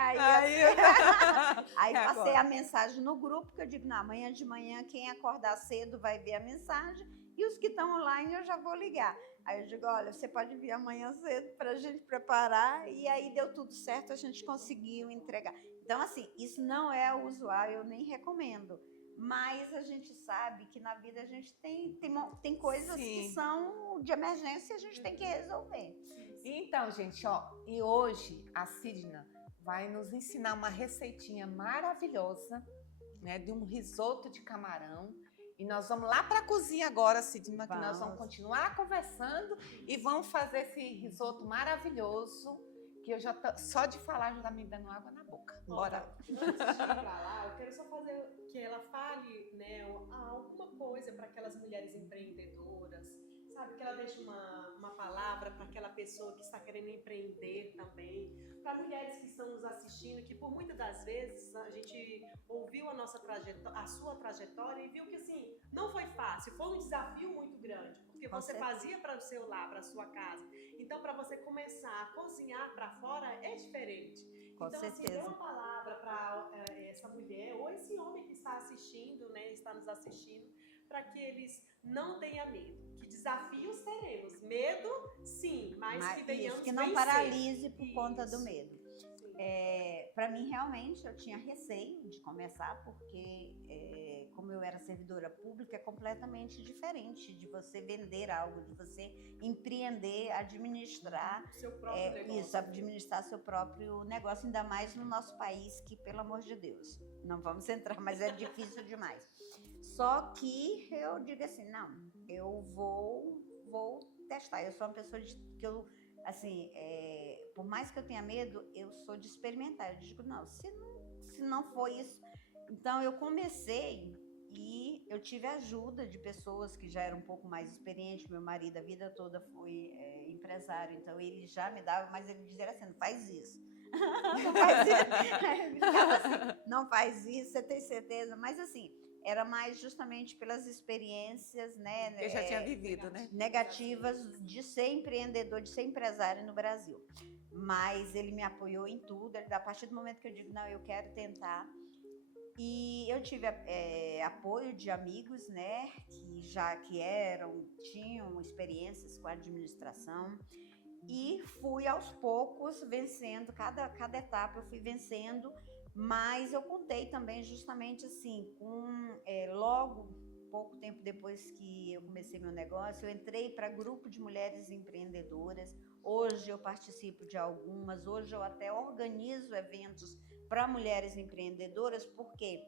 Aí passei a mensagem no grupo, que eu digo, não, amanhã de manhã, quem acordar cedo vai ver a mensagem, e os que estão online eu já vou ligar. Aí eu digo, olha, você pode vir amanhã cedo para a gente preparar, e aí deu tudo certo, a gente conseguiu entregar. Então, assim, isso não é usual, eu nem recomendo. Mas a gente sabe que na vida a gente tem coisas que são de emergência e a gente tem que resolver. Então, gente, e hoje a Sidna vai nos ensinar uma receitinha maravilhosa, né, de um risoto de camarão. E nós vamos lá para a cozinha agora, Sidna, que nós vamos continuar conversando e vamos fazer esse risoto maravilhoso, que eu já só de falar já tá me dando água na boca. Bora. Antes de ir para lá, eu quero só fazer que ela fale, né, alguma coisa para aquelas mulheres empreendedoras, sabe, que ela deixe uma palavra para aquela pessoa que está querendo empreender também, para mulheres que estão nos assistindo, que por muitas das vezes a gente ouviu a sua trajetória e viu que assim, não foi fácil, foi um desafio muito grande, porque você fazia para o seu lar, para a sua casa. Então, para você começar a cozinhar para fora é diferente. Com então, certeza. assim, dê uma palavra para essa mulher ou esse homem que está assistindo, né, está nos assistindo, para que eles não tenham medo. Que desafios teremos. Medo, sim, mas que venhamos isso, que não vencer. paralise por conta do Isso. medo. Para mim, realmente, eu tinha receio de começar, porque como eu era servidora pública, é completamente diferente de você vender algo, de você empreender, administrar Seu próprio negócio. isso, administrar seu próprio negócio, ainda mais no nosso país, que, pelo amor de Deus, não vamos entrar, mas é difícil demais. Só que eu digo assim, não, eu vou testar. Eu sou uma pessoa que eu, assim, por mais que eu tenha medo, eu sou de experimentar. Eu digo, não, se não for isso. Então, eu comecei e eu tive ajuda de pessoas que já eram um pouco mais experientes. Meu marido, a vida toda, foi empresário, então ele já me dava, mas ele dizia assim, não faz isso. Não faz isso. Ele ficava assim, não faz isso, você tem certeza? Mas assim, era mais justamente pelas experiências, né? Que eu já tinha vivido, né? Negativas de ser empreendedor, de ser empresário no Brasil. Mas ele me apoiou em tudo. A partir do momento que eu digo, não, eu quero tentar. E eu tive apoio de amigos, né? Tinham experiências com a administração. E fui aos poucos vencendo, cada etapa eu fui vencendo. Mas eu contei também justamente assim, logo, pouco tempo depois que eu comecei meu negócio, eu entrei para grupo de mulheres empreendedoras. Hoje eu participo de algumas, hoje eu até organizo eventos para mulheres empreendedoras, porque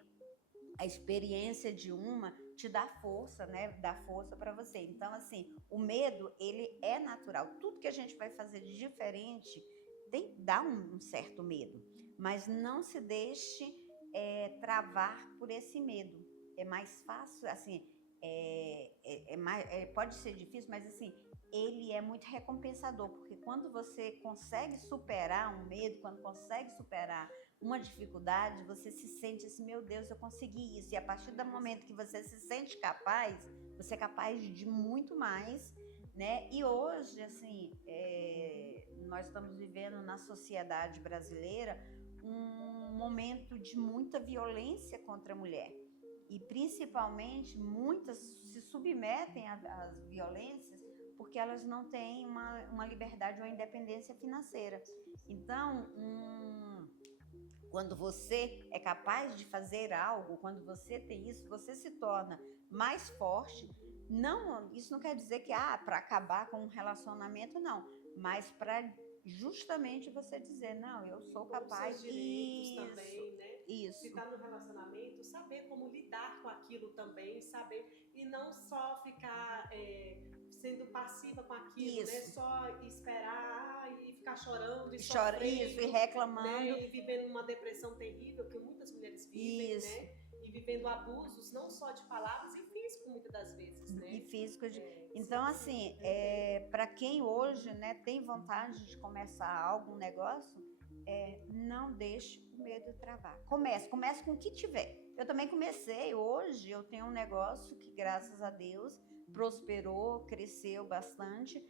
a experiência de uma te dá força, né? Dá força para você. Então, assim, o medo, ele é natural. Tudo que a gente vai fazer de diferente dá um certo medo. Mas não se deixe travar por esse medo. É mais fácil, assim, pode ser difícil, mas assim, ele é muito recompensador, porque quando você consegue superar um medo, quando consegue superar uma dificuldade, você se sente assim, meu Deus, eu consegui isso. E a partir do momento que você se sente capaz, você é capaz de muito mais, né? E hoje, assim, nós estamos vivendo na sociedade brasileira um momento de muita violência contra a mulher. E principalmente muitas se submetem às violências porque elas não têm uma liberdade ou uma independência financeira. Então, quando você é capaz de fazer algo, quando você tem isso, você se torna mais forte. Não, isso não quer dizer que para acabar com um relacionamento, não, mas para justamente você dizer, não, eu sou capaz. Os seus direitos também, né? Isso. Se está no relacionamento, saber como lidar com aquilo também, saber, e não só ficar sendo passiva com aquilo, isso. né? Só esperar e ficar chorando e sofrendo, isso, e reclamando. Né? E vivendo uma depressão terrível, que muitas mulheres vivem, isso. Né? E vivendo abusos, não só de palavras, e físico, muitas das vezes, né? E físico. Então, assim, para quem hoje, né, tem vontade de começar algum negócio, não deixe o medo travar. Comece com o que tiver. Eu também comecei, hoje eu tenho um negócio que, graças a Deus, prosperou, cresceu bastante,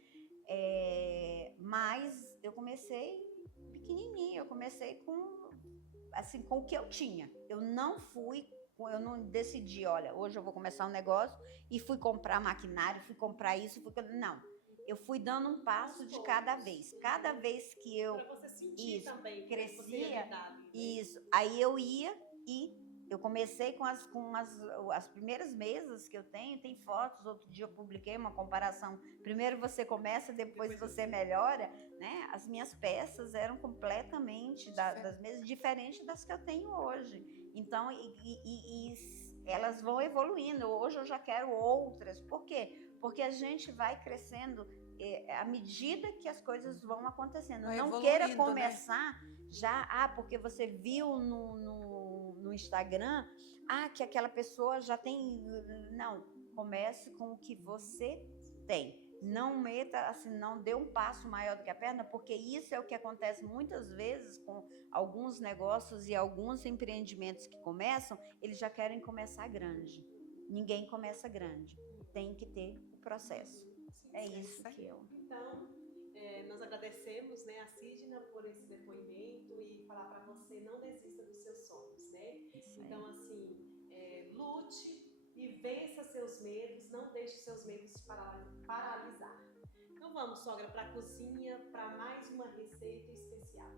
mas eu comecei pequenininho, eu comecei com o que eu tinha. Eu não decidi, olha, hoje eu vou começar um negócio e fui comprar maquinário, fui comprar isso, não. Eu fui dando um passo de cada vez. Cada vez que eu pra você sentir também, crescia, isso. Aí eu ia e eu comecei com as primeiras mesas que eu tenho, tem fotos, outro dia eu publiquei uma comparação. Primeiro você começa, depois você melhora, né? As minhas peças eram completamente das mesas, diferentes das que eu tenho hoje. Então, elas vão evoluindo. Hoje eu já quero outras. Por quê? Porque a gente vai crescendo à medida que as coisas vão acontecendo. Não queira começar, né? Já, porque você viu no Instagram, que aquela pessoa já tem... Não, comece com o que você tem. Não meta, assim, não dê um passo maior do que a perna, porque isso é o que acontece muitas vezes com alguns negócios e alguns empreendimentos que começam, eles já querem começar grande. Ninguém começa grande, tem que ter o processo. É isso que eu... Então, nós agradecemos, né, a Sidna por esse depoimento e falar para você não desista dos seus sonhos, né? Então, assim, lute e vença seus medos, não deixe seus medos te paralisar. Então vamos, sogra, para a cozinha, para mais uma receita especial.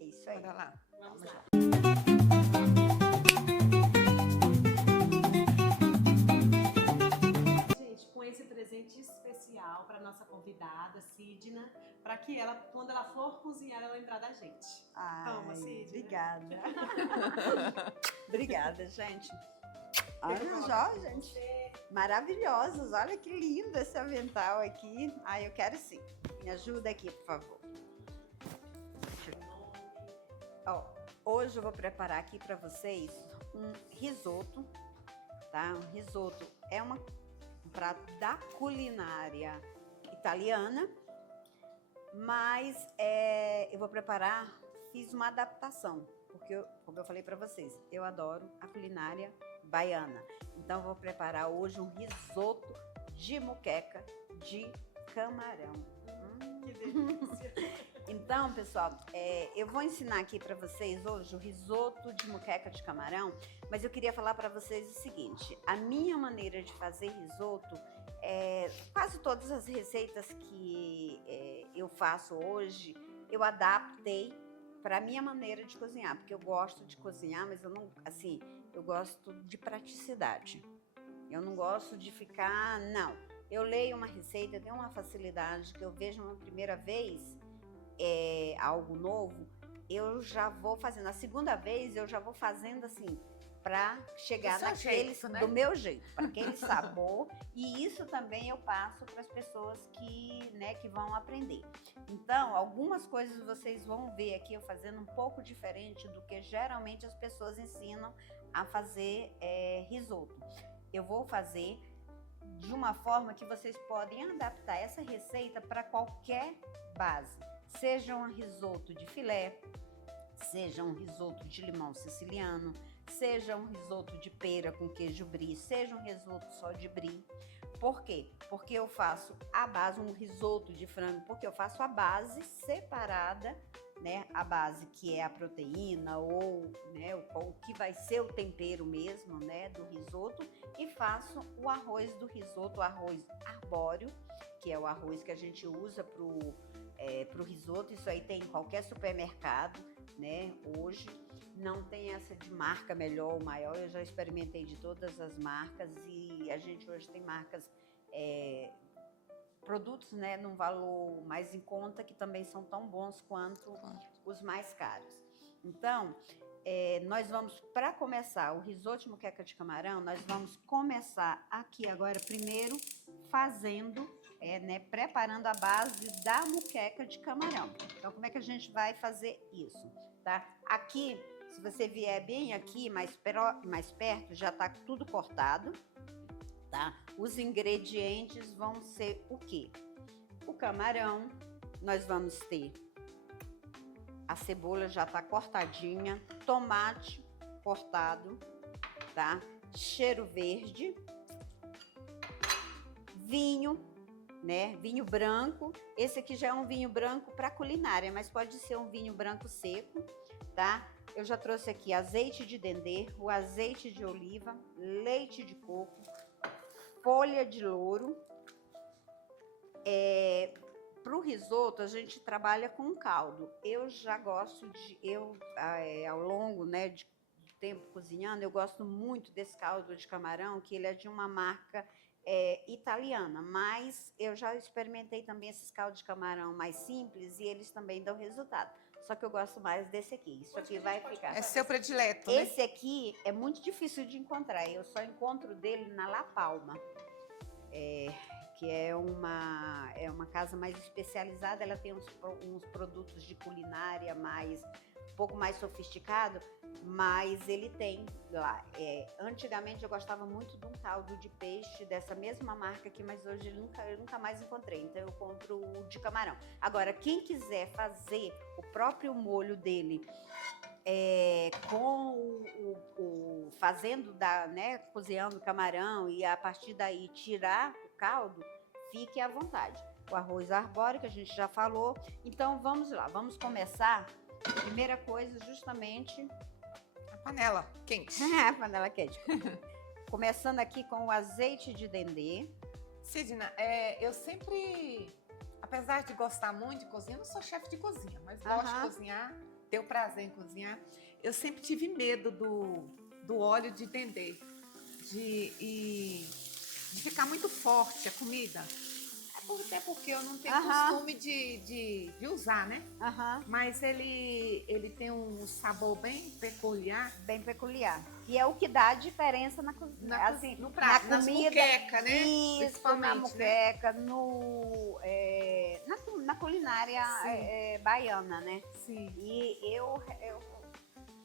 É isso aí. Bora lá. Vamos lá. Gente, com esse presente especial para nossa convidada, Sidna, para que ela, quando ela for cozinhar, ela lembrar da gente. Toma, Sidna. Obrigada. Obrigada, gente. Olha só, gente. Maravilhosos. Olha que lindo esse avental aqui. Ah, eu quero sim. Me ajuda aqui, por favor. Ó, hoje eu vou preparar aqui para vocês um risoto, tá? Um risoto é um prato da culinária italiana, mas eu vou preparar, fiz uma adaptação, porque, como eu falei para vocês, eu adoro a culinária baiana. Então, eu vou preparar hoje um risoto de moqueca de camarão. Que delícia! Então, pessoal, eu vou ensinar aqui para vocês hoje o risoto de moqueca de camarão, mas eu queria falar para vocês o seguinte: a minha maneira de fazer risoto, quase todas as receitas que eu faço hoje, eu adaptei para a minha maneira de cozinhar, porque eu gosto de cozinhar, mas eu não, assim, eu gosto de praticidade. Eu não gosto de ficar, não. Eu leio uma receita, eu tenho uma facilidade que eu vejo uma primeira vez algo novo, eu já vou fazendo. A segunda vez eu já vou fazendo assim, para chegar naquele, jeito, né? do meu jeito, para aquele sabor. E isso também eu passo para as pessoas que, né, que vão aprender. Então, algumas coisas vocês vão ver aqui eu fazendo um pouco diferente do que geralmente as pessoas ensinam a fazer risoto. Eu vou fazer de uma forma que vocês podem adaptar essa receita para qualquer base. Seja um risoto de filé, seja um risoto de limão siciliano, seja um risoto de pera com queijo brie, seja um risoto só de brie. Por quê? Porque eu faço a base, um risoto de frango, porque eu faço a base separada, né? A base que é a proteína ou, né, o que vai ser o tempero mesmo, né, do risoto, e faço o arroz do risoto, o arroz arbóreo, que é o arroz que a gente usa pro risoto. Isso aí tem em qualquer supermercado, né? Hoje não tem essa de marca melhor ou maior, eu já experimentei de todas as marcas e a gente hoje tem marcas, produtos, né, num valor mais em conta, que também são tão bons quanto os mais caros. Então, nós vamos, para começar o risoto de moqueca de camarão, nós vamos começar aqui agora primeiro fazendo, né, preparando a base da moqueca de camarão. Então, como é que a gente vai fazer isso, tá? Aqui, se você vier bem aqui, mais perto, já tá tudo cortado, tá? Os ingredientes vão ser o quê? O camarão, nós vamos ter a cebola já tá cortadinha, tomate cortado, tá? Cheiro verde, vinho, né? Vinho branco. Esse aqui já é um vinho branco para culinária, mas pode ser um vinho branco seco, tá? Eu já trouxe aqui azeite de dendê, o azeite de oliva, leite de coco, folha de louro. Para o risoto, a gente trabalha com caldo. Eu já gosto ao longo, né, de tempo cozinhando, eu gosto muito desse caldo de camarão, que ele é de uma marca italiana, mas eu já experimentei também esses caldos de camarão mais simples e eles também dão resultado. Só que eu gosto mais desse aqui. Isso aqui vai ficar. É seu predileto, né? Esse aqui é muito difícil de encontrar. Eu só encontro dele na La Palma, porque é uma casa mais especializada, ela tem uns produtos de culinária um pouco mais sofisticado, mas ele tem lá. Antigamente eu gostava muito de um caldo de peixe dessa mesma marca aqui, mas hoje eu nunca mais encontrei, então eu compro o de camarão. Agora, quem quiser fazer o próprio molho dele, com fazendo né, cozinhando o camarão e a partir daí tirar o caldo, fique à vontade. O arroz arbóreo que a gente já falou. Então vamos lá, vamos começar. Primeira coisa, justamente A panela quente. a panela quente. Começando aqui com o azeite de dendê. Sidna, eu sempre, apesar de gostar muito de cozinhar, não sou chefe de cozinha, mas gosto de cozinhar, tenho prazer em cozinhar. Eu sempre tive medo do óleo de dendê, de ficar muito forte a comida. Até porque eu não tenho costume de usar, né? Mas ele tem um sabor bem peculiar. Bem peculiar. E é o que dá a diferença na cozinha. Assim, No prato, na nas comida, muqueca, né? Isso, na muqueca, né? na culinária baiana, né? Sim. E eu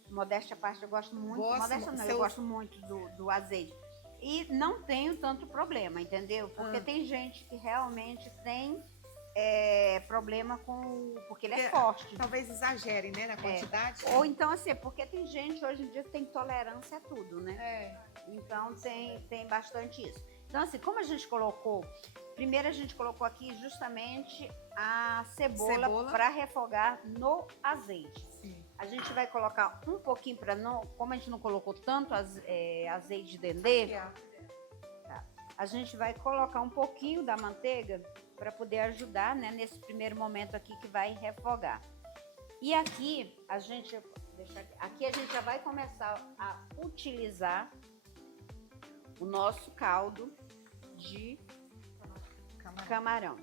modéstia à parte, eu gosto muito. Eu gosto muito do azeite. E não tenho tanto problema, entendeu? Porque tem gente que realmente tem problema porque ele é forte. Talvez exagere, né, na quantidade. Ou então, assim, porque tem gente hoje em dia que tem tolerância a tudo, né? Então, tem bastante isso. Então, assim, como a gente colocou... Primeiro, a gente colocou aqui justamente a cebola para refogar no azeite. Sim. A gente vai colocar um pouquinho para não... Como a gente não colocou tanto azeite de dendê, a gente vai colocar um pouquinho da manteiga para poder ajudar, né, nesse primeiro momento aqui que vai refogar. E aqui a gente já vai começar a utilizar o nosso caldo de camarão.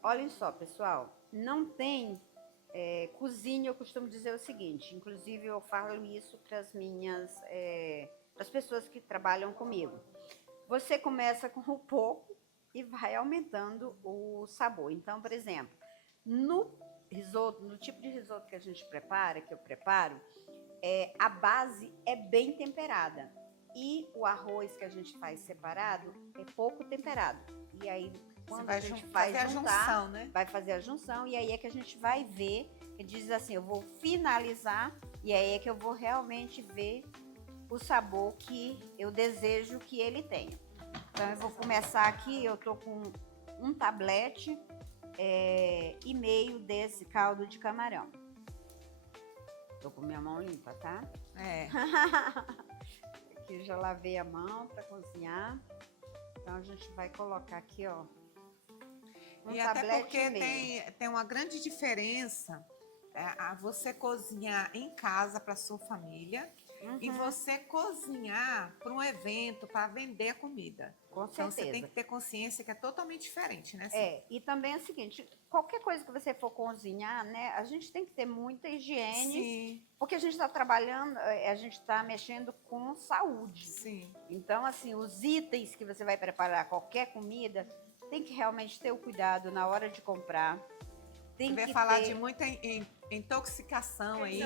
Olhem só, pessoal, não tem cozinha, eu costumo dizer o seguinte, inclusive eu falo isso para as pessoas que trabalham comigo. Você começa com um pouco e vai aumentando o sabor. Então, por exemplo, no risoto, no tipo de risoto que a gente prepara, que eu preparo, a base é bem temperada. E o arroz que a gente faz separado é pouco temperado. E aí, quando a gente vai juntar, a junção, né? Vai fazer a junção, e aí é que a gente vai ver, que diz assim, eu vou finalizar, e aí é que eu vou realmente ver o sabor que eu desejo que ele tenha. Então, eu vou começar aqui, eu tô com um tablete e meio desse caldo de camarão. Tô com minha mão limpa, tá? Aqui já lavei a mão para cozinhar. Então, a gente vai colocar aqui, ó. E até porque tem uma grande diferença você cozinhar em casa para sua família e você cozinhar para um evento, para vender a comida. Com certeza. Então, você tem que ter consciência que é totalmente diferente, né? E também é o seguinte, qualquer coisa que você for cozinhar, né, a gente tem que ter muita higiene, Sim. Porque a gente está trabalhando, a gente está mexendo com saúde. Sim. Então, assim, os itens que você vai preparar qualquer comida, tem que realmente ter o cuidado na hora de comprar. Você vai falar de muita intoxicação aí.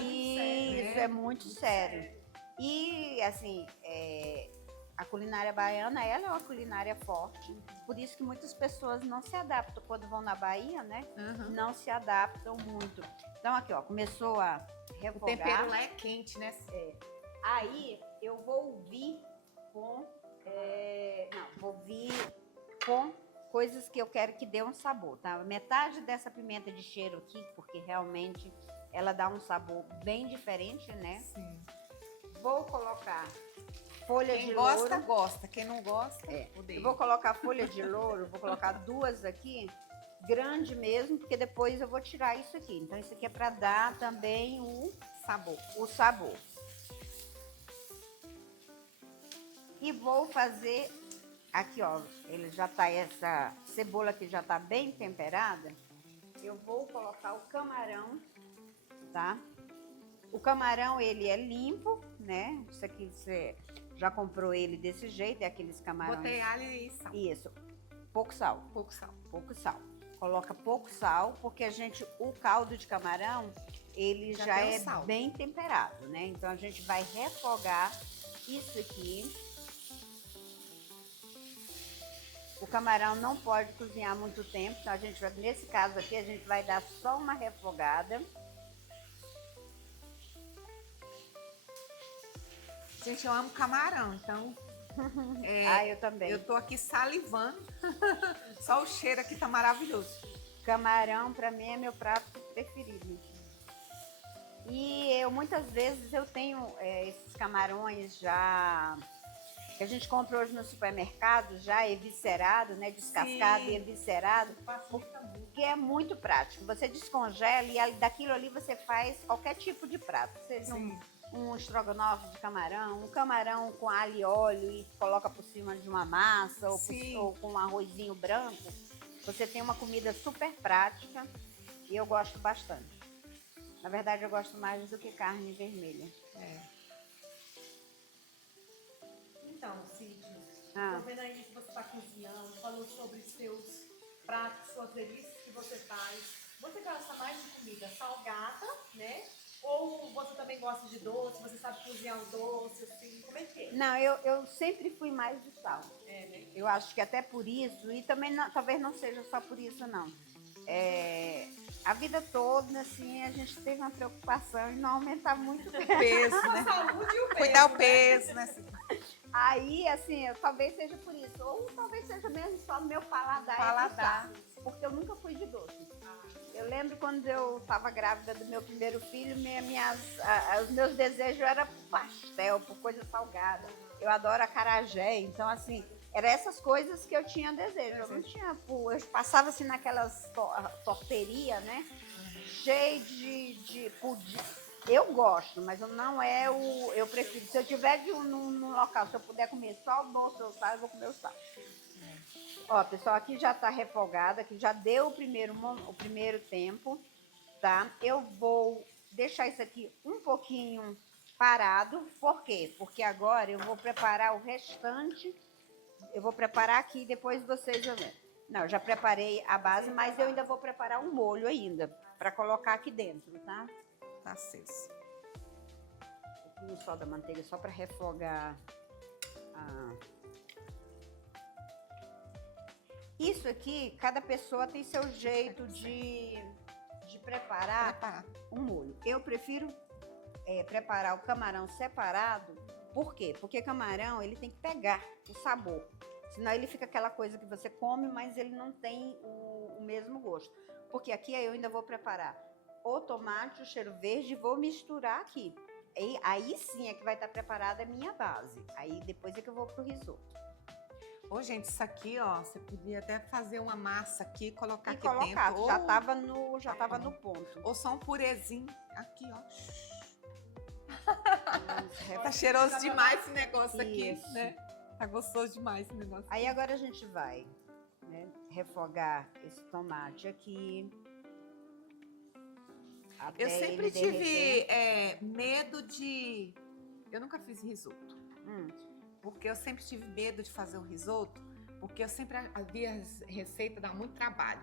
Isso, é muito sério. E, assim, a culinária baiana, ela é uma culinária forte. Por isso que muitas pessoas não se adaptam. Quando vão na Bahia, né? Não se adaptam muito. Então, aqui, ó, começou a refogar. O tempero lá é quente, né? Aí, eu vou vir com coisas que eu quero que dê um sabor, tá? Metade dessa pimenta de cheiro aqui, porque realmente ela dá um sabor bem diferente, né? Sim. Vou colocar folha de louro. Quem gosta, gosta. Quem não gosta, odeia. Eu vou colocar folha de louro, vou colocar 2 aqui, grande mesmo, porque depois eu vou tirar isso aqui. Então, isso aqui é para dar também o sabor. E vou fazer aqui, ó, ele já tá, essa cebola que já tá bem temperada. Eu vou colocar o camarão, tá? O camarão, ele é limpo, né? Isso aqui você já comprou ele desse jeito, é aqueles camarões. Botei alho e sal. Isso. Pouco sal. Pouco sal. Pouco sal. Coloca pouco sal, porque o caldo de camarão, ele já tem o é sal. bem temperado, né? Então a gente vai refogar isso aqui. O camarão não pode cozinhar muito tempo, então nesse caso aqui, a gente vai dar só uma refogada. Gente, eu amo camarão, então Eu também. eu tô aqui salivando. Só o cheiro aqui tá maravilhoso. Camarão, para mim, é meu prato preferido. E muitas vezes eu tenho esses camarões já que a gente compra hoje no supermercado, já eviscerado, né? Descascado e eviscerado, porque é muito prático. Você descongela e daquilo ali você faz qualquer tipo de prato. Seja um estrogonofe de camarão, um camarão com alho e óleo e coloca por cima de uma massa ou com um arrozinho branco. Você tem uma comida super prática e eu gosto bastante. Na verdade, eu gosto mais do que carne vermelha. Então, Cid, tô vendo aí que você está cozinhando, falou sobre seus pratos, suas delícias que você faz. Você gosta mais de comida salgada, né? Ou você também gosta de doce? Você sabe cozinhar um doce, assim? Como é que é? Não, eu sempre fui mais de sal. Né? Eu acho que até por isso, e também talvez não seja só por isso, não. A vida toda, assim, a gente teve uma preocupação em não aumentar muito o Peso, A né? saúde e o peso, Cuidar o né? peso, né? Aí, assim, talvez seja por isso. Ou talvez seja mesmo só meu paladar. Paladar. Porque eu nunca fui de doce. Eu lembro quando eu estava grávida do meu primeiro filho, os meus desejos eram por pastel, por coisa salgada. Eu adoro acarajé, então assim, eram essas coisas que eu tinha desejo. Eu não tinha, eu passava assim naquelas torterias, né? Cheio de pudim. Eu gosto, mas eu prefiro. Se eu tiver num local, se eu puder comer só o doce ou sal, eu vou comer o sal. Ó, pessoal, aqui já tá refogada, aqui já deu o primeiro tempo, tá? Eu vou deixar isso aqui um pouquinho parado. Por quê? Porque agora eu vou preparar o restante. Eu vou preparar aqui e depois vocês vão ver. Não, eu já preparei a base, mas eu ainda vou preparar um molho ainda para colocar aqui dentro, tá? Tá aceso. Um pouquinho só da manteiga, só para refogar Isso aqui, cada pessoa tem seu jeito de preparar um molho. Eu prefiro preparar o camarão separado. Por quê? Porque camarão, ele tem que pegar o sabor. Senão ele fica aquela coisa que você come, mas ele não tem o mesmo gosto. Porque aqui eu ainda vou preparar o tomate, o cheiro verde e vou misturar aqui. Aí sim é que vai estar preparada a minha base. Aí depois é que eu vou pro risoto. Ô, gente, isso aqui, ó, você podia até fazer uma massa aqui, colocar aqui colocar, dentro. Já tava no ponto. Ou só um purezinho aqui, ó. Tá cheiroso demais esse negócio aqui, né? Tá gostoso demais esse negócio. Aí agora a gente vai, né, refogar esse tomate aqui. Eu sempre tive medo de... Eu nunca fiz risoto. Porque eu sempre tive medo de fazer o risoto, porque eu sempre havia receita, dá muito trabalho.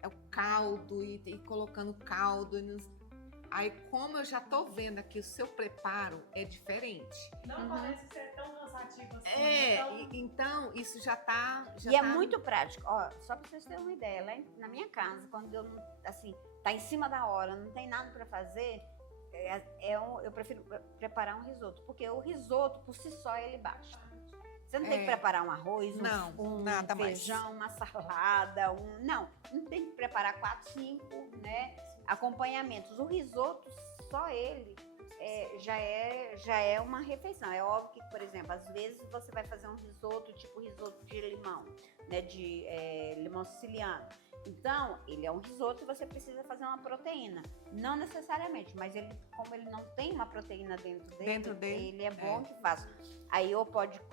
É o caldo e colocando caldo. Aí, como eu já tô vendo aqui, o seu preparo é diferente. Não parece que você é tão cansativo assim. Então, isso já tá... é muito prático. Ó, só pra vocês terem uma ideia, lá na minha casa, quando eu, assim, tá em cima da hora, não tem nada pra fazer... eu prefiro preparar um risoto, porque o risoto por si só ele basta. Você não tem que preparar um arroz, um feijão, uma salada, não tem que preparar 4, 5, né, acompanhamentos. O risoto só ele já é uma refeição. É óbvio que, por exemplo, às vezes você vai fazer um risoto tipo risoto de limão, né, de limão siciliano. Então, ele é um risoto e você precisa fazer uma proteína. Não necessariamente, mas como ele não tem uma proteína dentro dele, ele é bom que faça. Aí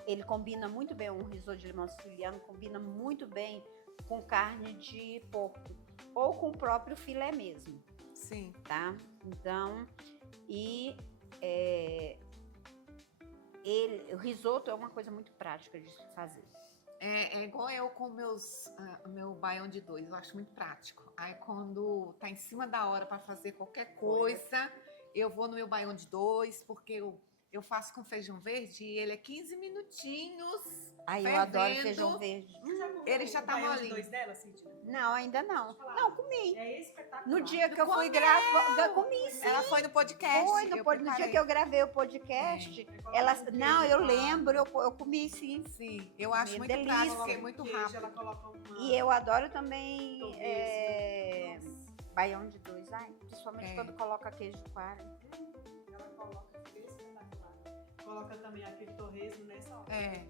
ele combina muito bem, um risoto de limão siciliano combina muito bem com carne de porco ou com o próprio filé mesmo. Sim. Tá? Então, o risoto é uma coisa muito prática de se fazer. É igual eu com meu baião de 2, eu acho muito prático. Aí quando tá em cima da hora para fazer qualquer coisa, eu vou no meu baião de 2, porque eu faço com feijão verde e ele é 15 minutinhos. Aí eu adoro fervendo. feijão verde. Ele já tá baião de molinho. 2 dela, Cíntia? Não, ainda não. Não, comi. É espetacular. No dia que eu fui gravar, eu comi sim. Ela foi no podcast. Foi no dia que eu gravei o podcast. Ela, não, eu lembro, eu comi sim. Sim, eu acho muito delícia. prático, é muito rápido. Ela coloca uma... E eu adoro também Torresmo. baião de 2, principalmente É. quando coloca queijo coalho. Ela coloca espetacular. Coloca também aquele torresmo nessa hora. É.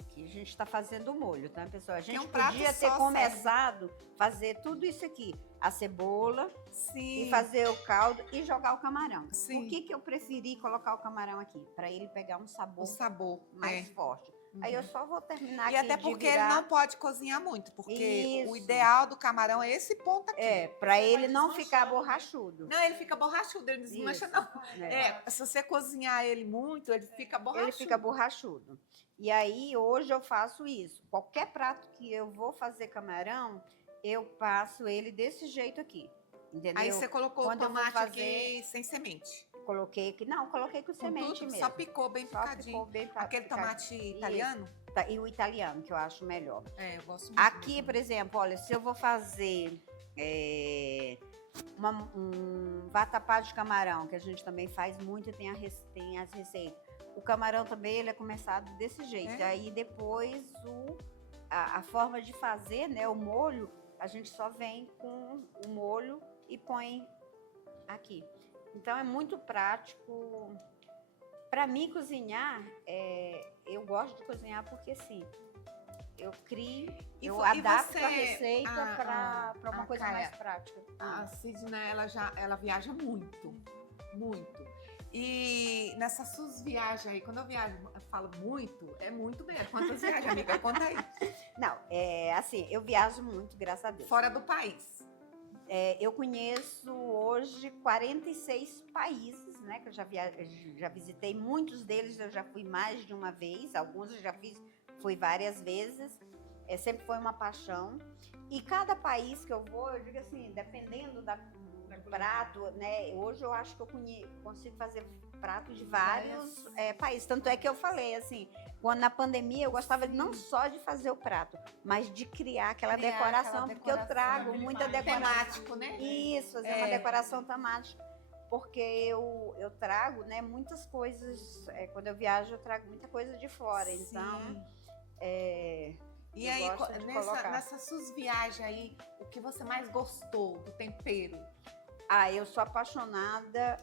Aqui a gente está fazendo o molho, tá, pessoal? A gente um prato podia só ter começado a fazer tudo isso aqui. A cebola, Sim. e fazer o caldo e jogar o camarão. Sim. Por que eu preferi colocar o camarão aqui? Para ele pegar um sabor O sabor. mais forte. Aí eu só vou terminar E aqui até de porque virar. ele não pode cozinhar muito, porque Isso. o ideal do camarão é esse ponto aqui. É, para ele não desmanchar, ficar né? borrachudo. Não, ele fica borrachudo, ele desmancha Isso. não. É, se você cozinhar ele muito, ele fica borrachudo. Ele fica borrachudo. E aí, hoje eu faço isso. Qualquer prato que eu vou fazer camarão, eu passo ele desse jeito aqui. Entendeu? Aí você colocou Quando o eu vou tomate fazer- aqui sem semente. Coloquei aqui. Não, coloquei com Com semente tudo, mesmo. só picou bem Só picadinho. ficou bem Aquele picadinho. tomate Isso. italiano? E o italiano, que eu acho melhor. É, eu gosto muito. Aqui, por exemplo, olha, se eu vou fazer um vatapá de camarão, que a gente também faz muito e tem as receitas. O camarão também ele é começado desse jeito. É? Aí depois a forma de fazer, né, o molho, a gente só vem com o molho e põe aqui. Então é muito prático. Para mim cozinhar, eu gosto de cozinhar porque assim, eu crio, E eu vo- e adapto você- a receita a- para uma a coisa Caia, mais prática. A Sidney, ela viaja muito, muito. E nessas suas viagens aí, quando eu falo muito, é muito mesmo. Quantas viagens, amiga? Conta aí. Não, assim, eu viajo muito, graças a Deus. Fora do país. Eu conheço hoje 46 países, né? Que eu já visitei. Muitos deles eu já fui mais de uma vez, alguns eu já fui várias vezes. Sempre foi uma paixão. E cada país que eu vou, eu digo assim, dependendo do prato, né? Hoje eu acho que eu consigo fazer prato de vários países. Tanto é que eu falei assim, quando na pandemia eu gostava não só de fazer o prato, mas de criar aquela decoração, porque eu trago muita decoração. Temático, né? Isso, fazer uma decoração temática. Porque eu trago, né, muitas coisas. Quando eu viajo, eu trago muita coisa de fora. Então, E eu aí, gosto de colocar. nessas suas viagens aí, o que você mais gostou do tempero? eu sou apaixonada,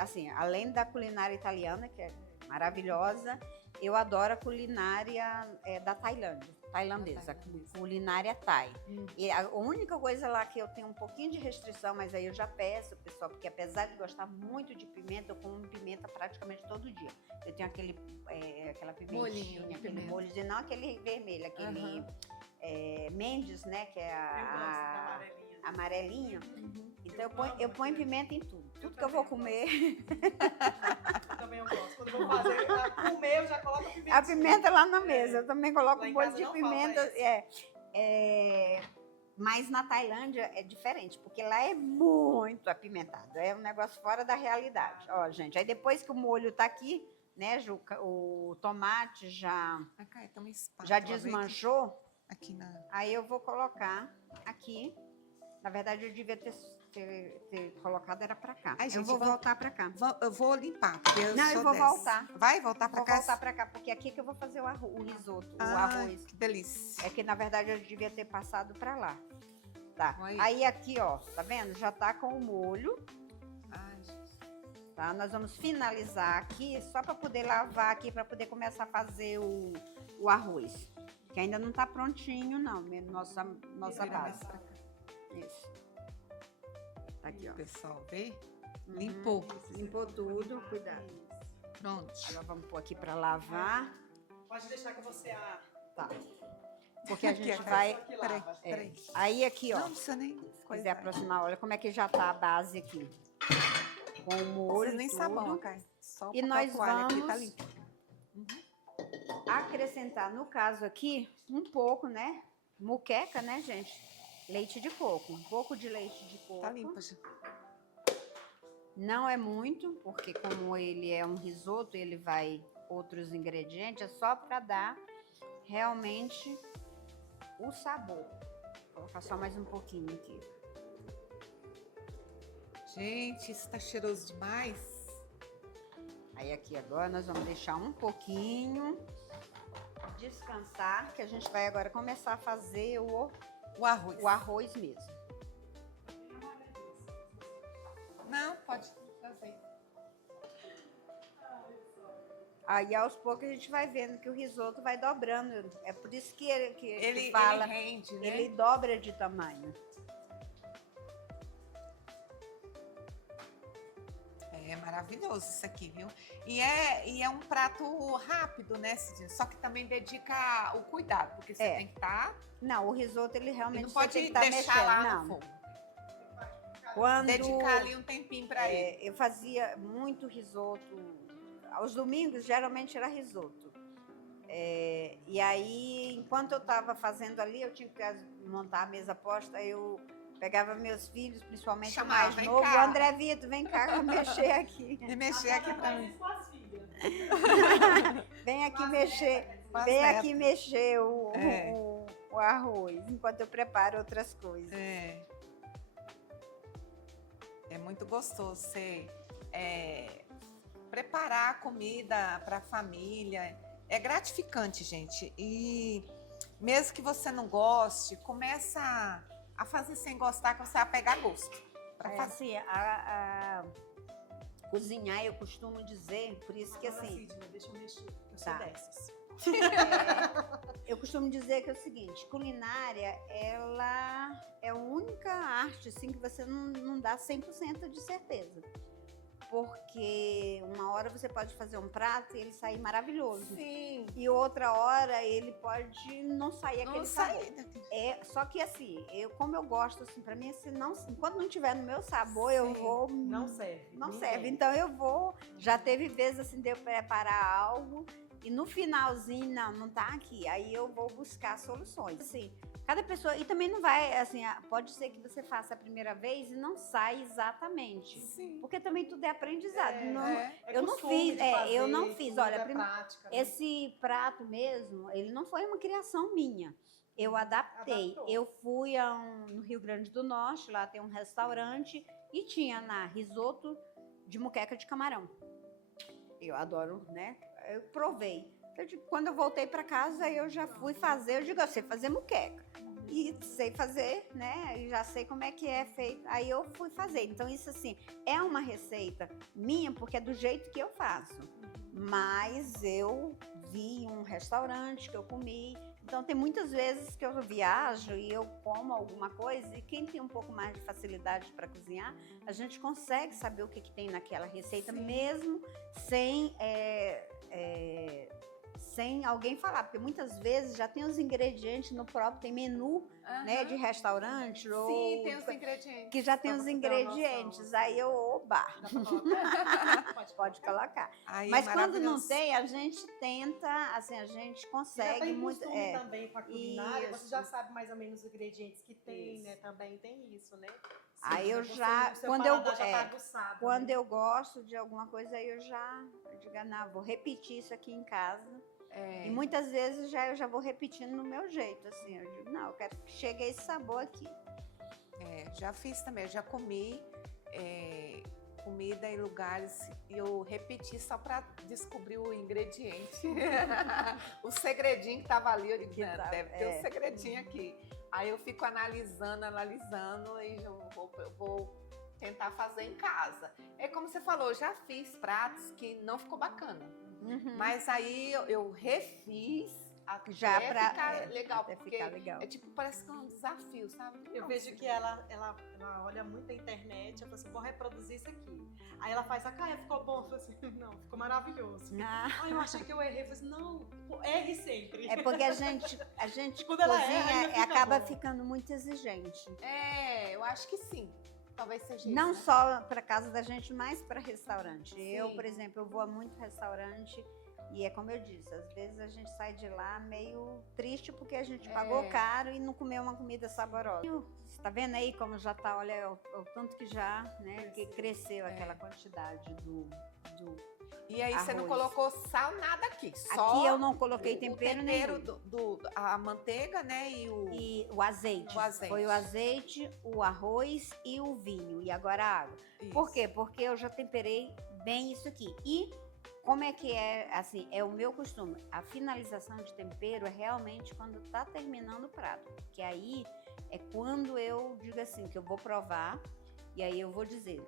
assim, além da culinária italiana, que é maravilhosa, eu adoro a culinária da tailandesa, culinária thai. E a única coisa lá que eu tenho um pouquinho de restrição, mas aí eu já peço, pessoal, porque apesar de gostar muito de pimenta, eu como pimenta praticamente todo dia. Eu tenho aquela pimentinha, Molhinho de aquele pimenta. molhozinho, não aquele vermelho, aquele Mendes, né, que é Eu gosto da a amarelinha. amarelinha. Então eu ponho pimenta em tudo. Tudo que eu vou comer. Também eu gosto. Quando eu vou fazer, pra comer, eu já coloco a pimenta. A pimenta lá na mesa. Eu também coloco Lá um em molho casa de não pimenta. falta Mas na Tailândia é diferente, porque lá é muito apimentado. É um negócio fora da realidade. Ó, gente, aí depois que o molho tá aqui, né, Juca, o tomate já Tem uma espátula, já vem desmanchou, aqui na... aí eu vou colocar aqui. Na verdade, eu devia ter colocado, era pra cá. Ai, Eu gente, vou vamos- voltar pra cá. Eu vou limpar, porque eu Não, eu sou vou dessa. voltar. Vai voltar pra Vou cá? voltar pra cá, porque aqui que eu vou fazer o risoto, o Ah, arroz. que delícia. É que, na verdade, eu devia ter passado pra lá. Tá. Olha Aí aqui, ó, tá vendo? Já tá com o molho, Ai, gente. tá? Nós vamos finalizar aqui, só pra poder lavar aqui, pra poder começar a fazer o arroz. Que ainda não tá prontinho, não, nossa Vira base. mais pra cá. Isso. Tá aqui, ó. O pessoal vê? Uhum. Limpou. Limpou tudo, cuidado. Pronto. Agora vamos pôr aqui pra lavar. Pode deixar que você... Tá. Porque a Aqui, gente aqui. vai... Peraí, É. peraí. Aí aqui, ó. Não precisa nem Se quiser coisar. aproximar, olha como é que já tá a base aqui. Com o molho Precisa nem tudo. sabão, cara. Só E papel nós toalha aqui, tá vamos- limpo. vou acrescentar, no caso aqui, um pouco, né? Muqueca, né, gente? Leite de coco. Um pouco de leite de coco. Tá limpa, já. Não é muito, porque como ele é um risoto, ele vai outros ingredientes, é só para dar realmente o sabor. Vou colocar só mais um pouquinho aqui. Gente, isso tá cheiroso demais. Aí aqui agora nós vamos deixar um pouquinho descansar, que a gente vai agora começar a fazer o arroz mesmo. Não, pode fazer. Aí aos poucos a gente vai vendo que o risoto vai dobrando. É por isso que Ele fala, rende, né? ele dobra de tamanho. É maravilhoso isso aqui, viu? E é um prato rápido, né, Cidinha? Só que também dedica o cuidado, porque você tem que estar... Não, o risoto ele realmente não você pode tem que estar deixar mexendo. lá Não. no fogo. Quando Dedicar ali um tempinho para ele. eu fazia muito risoto, aos domingos geralmente era risoto. E aí, enquanto eu estava fazendo ali, eu tinha que montar a mesa posta, eu pegava meus filhos, principalmente o mais vem novo, cá. o André Vitor, vem cá mexer aqui. E mexer aqui pra mim. Vem aqui mexer, Com as vem netas. aqui mexer É. o arroz, enquanto eu preparo outras coisas. É muito gostoso você preparar a comida para a família. É gratificante, gente. E mesmo que você não goste, começa a fazer sem gostar, que você vai pegar gosto. Pra fazer. Assim, cozinhar, eu costumo dizer, por isso que assim, Deixa eu mexer, eu Tá. sou dessas. eu costumo dizer que é o seguinte, culinária, ela é a única arte assim, que você não dá 100% de certeza. Porque uma hora você pode fazer um prato e ele sair maravilhoso. Sim. E outra hora ele pode não sair aquele Não sabor. sai. Só que assim, como eu gosto, assim, pra mim, enquanto não tiver no meu sabor, eu Sim. vou... Não serve. Não ninguém. serve. Então eu vou. Já teve vezes assim de eu preparar algo e no finalzinho, não tá aqui. Aí eu vou buscar soluções. Assim, cada pessoa. E também não vai, assim, pode ser que você faça a primeira vez e não sai exatamente. Sim. Porque também tudo é aprendizado. É Eu não costume fiz, de fazer, eu não fiz. tudo Olha, é prática, né? esse prato mesmo, ele não foi uma criação minha. Eu adaptei. Adaptou. Eu fui no Rio Grande do Norte, lá tem um restaurante e tinha lá risoto de muqueca de camarão. Eu adoro, né? Eu provei. Quando eu voltei para casa, eu já fui fazer. Eu digo, eu sei fazer muqueca. E sei fazer, né? E já sei como é que é feito. Aí eu fui fazer. Então, isso assim, é uma receita minha, porque é do jeito que eu faço. Mas eu vi um restaurante que eu comi. Então, tem muitas vezes que eu viajo e eu como alguma coisa, e quem tem um pouco mais de facilidade para cozinhar, a gente consegue saber o que tem naquela receita, Sim. mesmo sem alguém falar, porque muitas vezes já tem os ingredientes no próprio, tem menu, né, de restaurante, ou Sim, tem os ingredientes. que já tem Pra os você ter uma ingredientes. noção, Aí eu, oba, Dá pra colocar? pode colocar. Aí Mas é quando não maravilhoso. tem, a gente tenta, assim, a gente Já consegue tem muito. costume também com a culinária, Isso. você já sabe mais ou menos os ingredientes que tem, Isso. né? Também tem isso, né? Aí eu você- já- o seu quando eu- paladar já tá aguçado, Quando né? eu gosto de alguma coisa, aí eu digo, não, vou repetir isso aqui em casa. E muitas vezes eu já vou repetindo no meu jeito, assim. Eu digo, não, eu quero que chegue esse sabor aqui. Já fiz também, eu já comi comida em lugares e eu repeti só para descobrir o ingrediente. O segredinho que tava ali, eu digo, "Não, deve ter um segredinho aqui." Aí eu fico analisando e eu vou tentar fazer em casa. É como você falou, eu já fiz pratos que não ficou bacana. Uhum. Mas aí eu refiz até Já pra ficar legal, até porque ficar legal. é tipo, parece que é um desafio, sabe? Eu Nossa, vejo que ela olha muito a internet, eu falo assim, vou reproduzir isso aqui. Aí ela faz, Caia, ficou bom? Eu falo assim, não, ficou maravilhoso. Ah, Eu achei que eu errei. Eu falei assim, não, pô, erre sempre. é porque a gente Quando ela erra, cozinha ainda fica acaba bom. ficando muito exigente. eu acho que sim. Talvez seja Não isso, né? só para casa da gente, mas para restaurante. Eu, Sim. por exemplo, eu vou a muito restaurante e é como eu disse, às vezes a gente sai de lá meio triste porque a gente pagou caro e não comeu uma comida saborosa. Você tá vendo aí como já tá, olha, o tanto que já, né, que cresceu aquela quantidade do E aí você não arroz. colocou sal, nada aqui. Só Aqui eu não coloquei tempero o nenhum. tempero a manteiga, né? E o azeite. O azeite. Foi o azeite, o arroz e o vinho. E agora a água. Isso. Por quê? Porque eu já temperei bem isso aqui. E como é que é, assim, é o meu costume. A finalização de tempero é realmente quando tá terminando o prato. Que aí é quando eu digo assim, que eu vou provar. E aí eu vou dizer,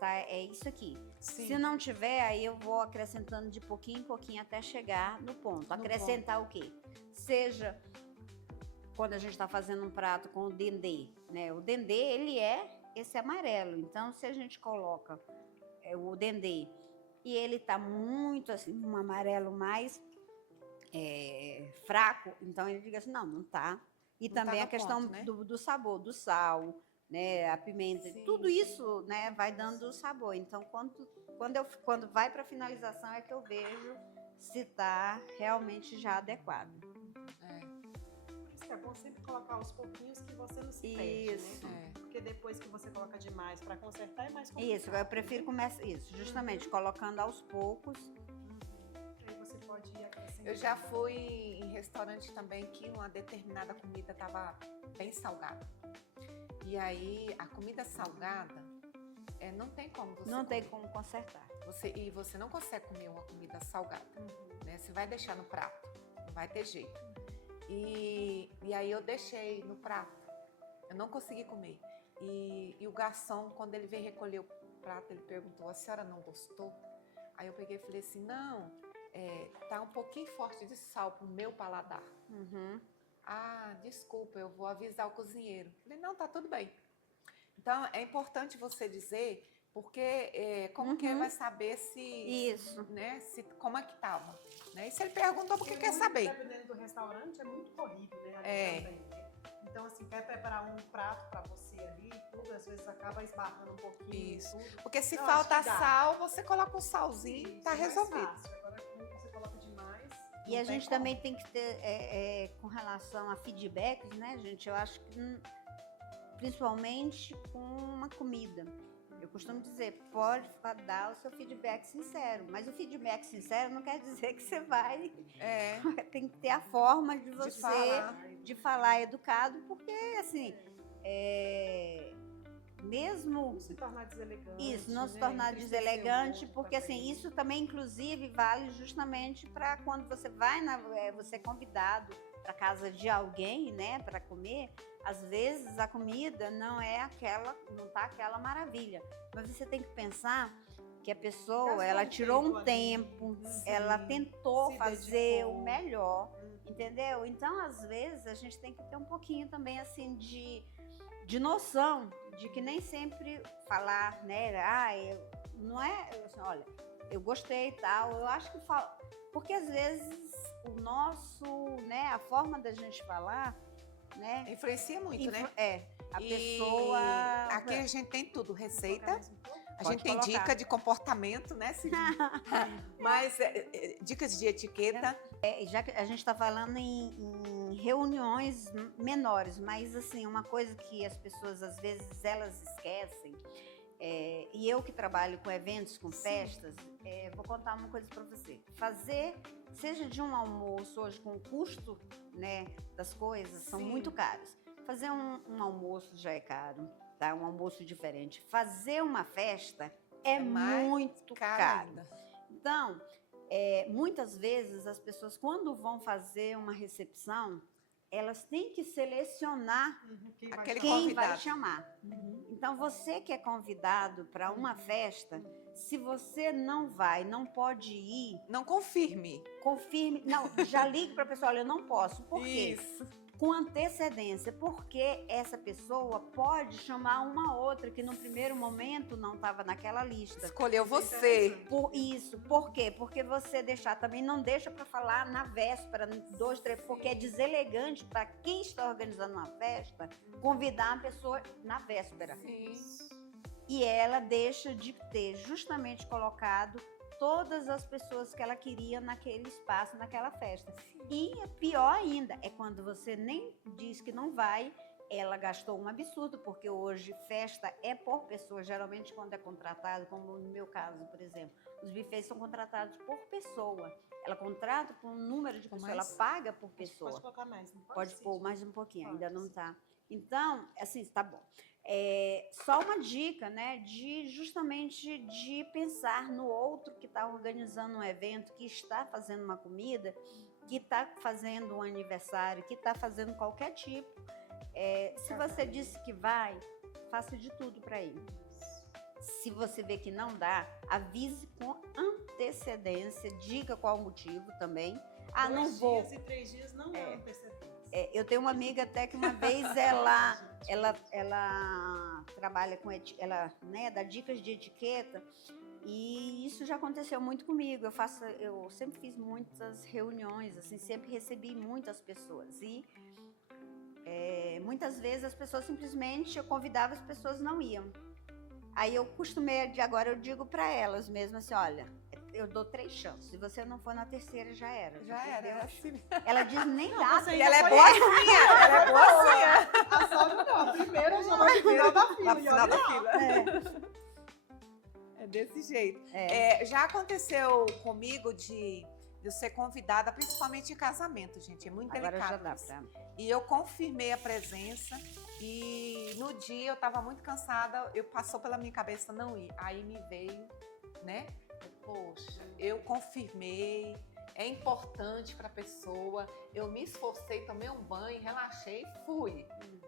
tá, é isso aqui. Sim. Se não tiver, aí eu vou acrescentando de pouquinho em pouquinho até chegar no ponto. Acrescentar o quê? Seja quando a gente está fazendo um prato com o dendê, né? O dendê, ele é esse amarelo. Então, se a gente coloca o dendê e ele tá muito assim, um amarelo mais fraco, então ele diga assim, não tá. E Não tá também no a questão ponto, né? do sabor, do sal, né, a pimenta, Sim, tudo sim. isso, né, vai dando o sabor. Então, quando vai para finalização é que eu vejo se tá realmente já adequado. Por isso que é bom sempre colocar aos pouquinhos que você não se perde, Isso. né? Porque depois que você coloca demais para consertar é mais complicado. Isso, eu prefiro começar isso, justamente colocando aos poucos. Aí você pode ir acrescentando. Eu já fui em restaurante também que uma determinada comida estava bem salgada. E aí, a comida salgada, não tem como você Não tem comer. como consertar. E você não consegue comer uma comida salgada, né? Você vai deixar no prato, não vai ter jeito. E aí eu deixei no prato, eu não consegui comer. E o garçom, quando ele veio recolher o prato, ele perguntou, a senhora não gostou? Aí eu peguei e falei assim, não, tá um pouquinho forte de sal pro meu paladar. Ah, desculpa, eu vou avisar o cozinheiro. Falei, não, tá tudo bem. Então, é importante você dizer, porque como que ele vai saber Isso. né, como é que tava? Né? E se ele perguntou, porque quer saber? Dependendo do restaurante, é muito corrido, né? Ali também, né? Então, assim, quer preparar um prato para você ali, tudo, às vezes acaba esbarrando um pouquinho. Isso. Tudo. Porque se Não, falta acho que dá. sal, você coloca um salzinho, Isso, tá é mais resolvido. fácil. Agora, quando você coloca demais. E não a tem gente como. também tem que ter, com relação a feedbacks, né, gente? Eu acho que, principalmente com uma comida. Eu costumo dizer, pode dar o seu feedback sincero, mas o feedback sincero não quer dizer que você vai. Tem que ter a forma de você falar. de falar educado, porque assim, mesmo Não se tornar deselegante. isso, não se né? tornar Entristecer deselegante, o outro porque assim, também. isso também inclusive vale justamente para quando você vai você é convidado para casa de alguém, né, para comer. Às vezes a comida não tá aquela maravilha, mas você tem que pensar que a pessoa, Gastou ela um tirou tempo um ali. tempo, Sim. ela tentou Se fazer dedicou. o melhor, entendeu? Então, às vezes, a gente tem que ter um pouquinho também, assim, de noção de que nem sempre falar, né? Não é, assim, olha, eu gostei e tal, eu acho que porque às vezes o nosso, né, a forma da gente falar, né? Influencia muito, né? A E pessoa. aqui a gente tem tudo, receita. Colocar mais um pouco? A Pode gente tem colocar. dica de comportamento, né, Cidinha? Mas dicas de etiqueta. Já que a gente está falando em reuniões menores, mas assim, uma coisa que as pessoas às vezes elas esquecem, e eu que trabalho com eventos, com festas, vou contar uma coisa para você. Fazer, seja de um almoço hoje com o custo, né, das coisas, são Sim. muito caros. Fazer um almoço já é caro, tá? Um almoço diferente. Fazer uma festa é mais muito caro caro. ainda. Então, muitas vezes as pessoas, quando vão fazer uma recepção, elas têm que selecionar Quem vai Aquele chamar? quem vai convidado. chamar. Então, você que é convidado para uma festa, se você não vai, não pode ir, Não confirme. confirme. Não, já ligue para a pessoa, olha, eu não posso. Por quê? Isso. com antecedência, porque essa pessoa pode chamar uma outra que no primeiro momento não estava naquela lista. Escolheu você. Por quê? Porque você também não deixa para falar na véspera, 2, 3, porque é deselegante para quem está organizando uma festa convidar a pessoa na véspera. Sim. E ela deixa de ter justamente colocado todas as pessoas que ela queria naquele espaço, naquela festa. E pior ainda, é quando você nem diz que não vai, ela gastou um absurdo, porque hoje festa é por pessoa, geralmente quando é contratado, como no meu caso, por exemplo, os bufês são contratados por pessoa. Ela contrata por um número de pessoas, ela paga por pessoa. Pode colocar mais, não pode pôr mais um pouquinho, Pode, ainda não sim. tá. Então, assim, tá bom. Só uma dica, né, justamente de pensar no outro que está organizando um evento, que está fazendo uma comida, que está fazendo um aniversário, que está fazendo qualquer tipo. Se você disse que vai, faça de tudo para ir. Se você vê que não dá, avise com antecedência, diga qual o motivo também. Ah, não vou. 2 dias e 3 dias não é antecedência. Eu tenho uma amiga até que uma vez ela trabalha com ela, né, dá dicas de etiqueta, e isso já aconteceu muito comigo. Eu sempre fiz muitas reuniões, assim, sempre recebi muitas pessoas e muitas vezes as pessoas simplesmente, eu convidava, as pessoas não iam. Aí agora eu digo para elas mesmo assim, olha, eu dou 3 chances. Se você não for na terceira, já era. Já era, ela assim. Ela diz nem dá. você E ela é boazinha, ela é boazinha. A sogra não, a primeira eu já vou no final da fila. No final da fila. É. É desse jeito. É. Já aconteceu comigo de eu ser convidada, principalmente em casamento, gente. É muito Agora já delicado dá isso. pra... E eu confirmei a presença e no dia eu estava muito cansada, passou pela minha cabeça não ir. Aí me veio, né? Poxa, eu confirmei, é importante para a pessoa, eu me esforcei, tomei um banho, relaxei e fui.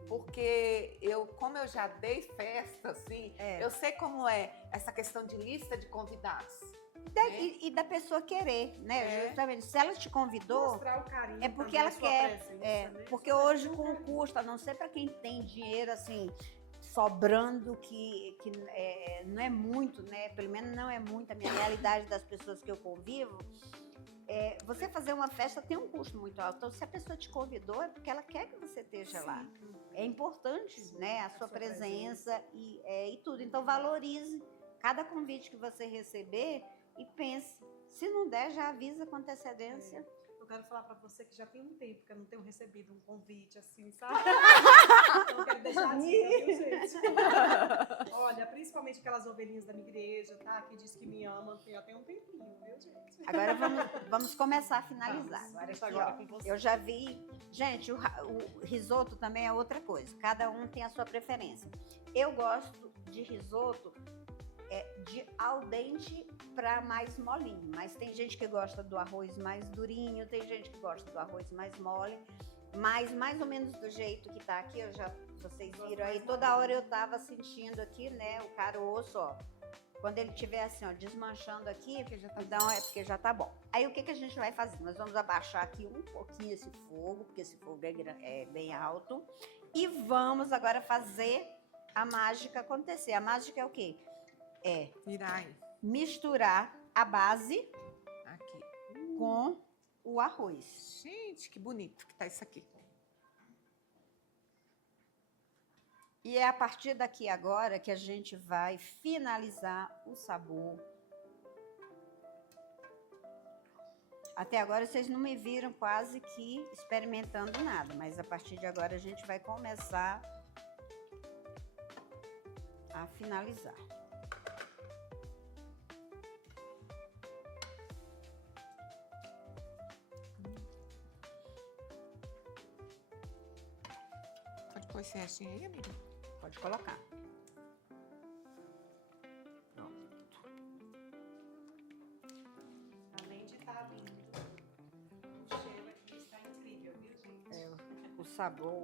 Porque como eu já dei festa, assim, eu sei como é essa questão de lista de convidados. E da pessoa querer, né? Justamente, se ela te convidou, Mostrar o carinho, é porque também, ela a sua quer. presença, né? Porque hoje com o custo, a não ser para quem tem dinheiro assim sobrando, que não é muito, né? Pelo menos não é muito a minha realidade das pessoas que eu convivo. Você fazer uma festa tem um custo muito alto. Então, se a pessoa te convidou, é porque ela quer que você esteja lá. É importante, né? A sua presença e tudo. Então, valorize cada convite que você receber e pense. Se não der, já avisa com antecedência. Eu quero falar pra você que já tem um tempo que eu não tenho recebido um convite assim, sabe? Então, eu quero deixar a dica, viu, gente? Olha, principalmente aquelas ovelhinhas da minha igreja, tá? Que diz que me amam, já tem um tempinho, viu, gente? Agora vamos começar a finalizar. Agora com você. Eu já vi... Gente, o risoto também é outra coisa. Cada um tem a sua preferência. Eu gosto de risoto de al dente para mais molinho. Mas tem gente que gosta do arroz mais durinho, tem gente que gosta do arroz mais mole. Mas mais ou menos do jeito que tá aqui, vocês viram aí, toda hora eu tava sentindo aqui, né, o caroço, ó. Quando ele estiver assim, ó, desmanchando aqui, então é porque já tá bom. Aí o que a gente vai fazer? Nós vamos abaixar aqui um pouquinho esse fogo, porque esse fogo é bem alto. E vamos agora fazer a mágica acontecer. A mágica é o quê? Misturar a base Aqui. com o arroz. Gente, que bonito que tá isso aqui. E é a partir daqui agora que a gente vai finalizar o sabor. Até agora vocês não me viram quase que experimentando nada, mas a partir de agora a gente vai começar a finalizar. Pode pôr esse restinho aí, amiga? Pode colocar. Além de estar vindo, o cheiro aqui está incrível, viu, gente? O sabor,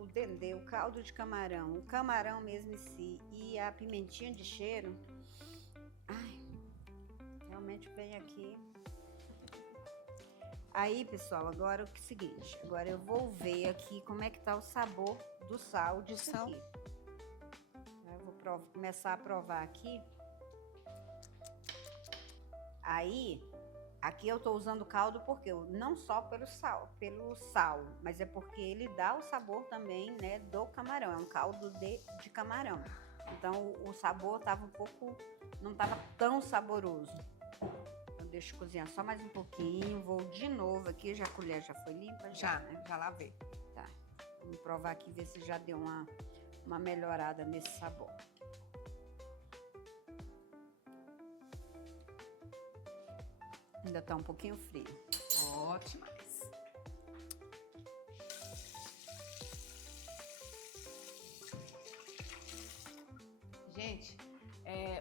o dendê, o caldo de camarão, o camarão mesmo em si e a pimentinha de cheiro. Ai, realmente vem aqui. Aí, pessoal, agora o seguinte, agora eu vou ver aqui como é que tá o sabor do sal disso sal. aqui. Eu vou começar a provar aqui. Aí, aqui eu tô usando caldo porque não só pelo sal, mas é porque ele dá o sabor também, né, do camarão. É um caldo de camarão. Então, o sabor tava não tava tão saboroso. Deixa eu cozinhar só mais um pouquinho. Vou de novo aqui. Já a colher já foi limpa? Já, Né? já lavei. Tá. Vamos provar aqui, ver se já deu uma melhorada nesse sabor. Ainda tá um pouquinho frio. Ótimo. Gente,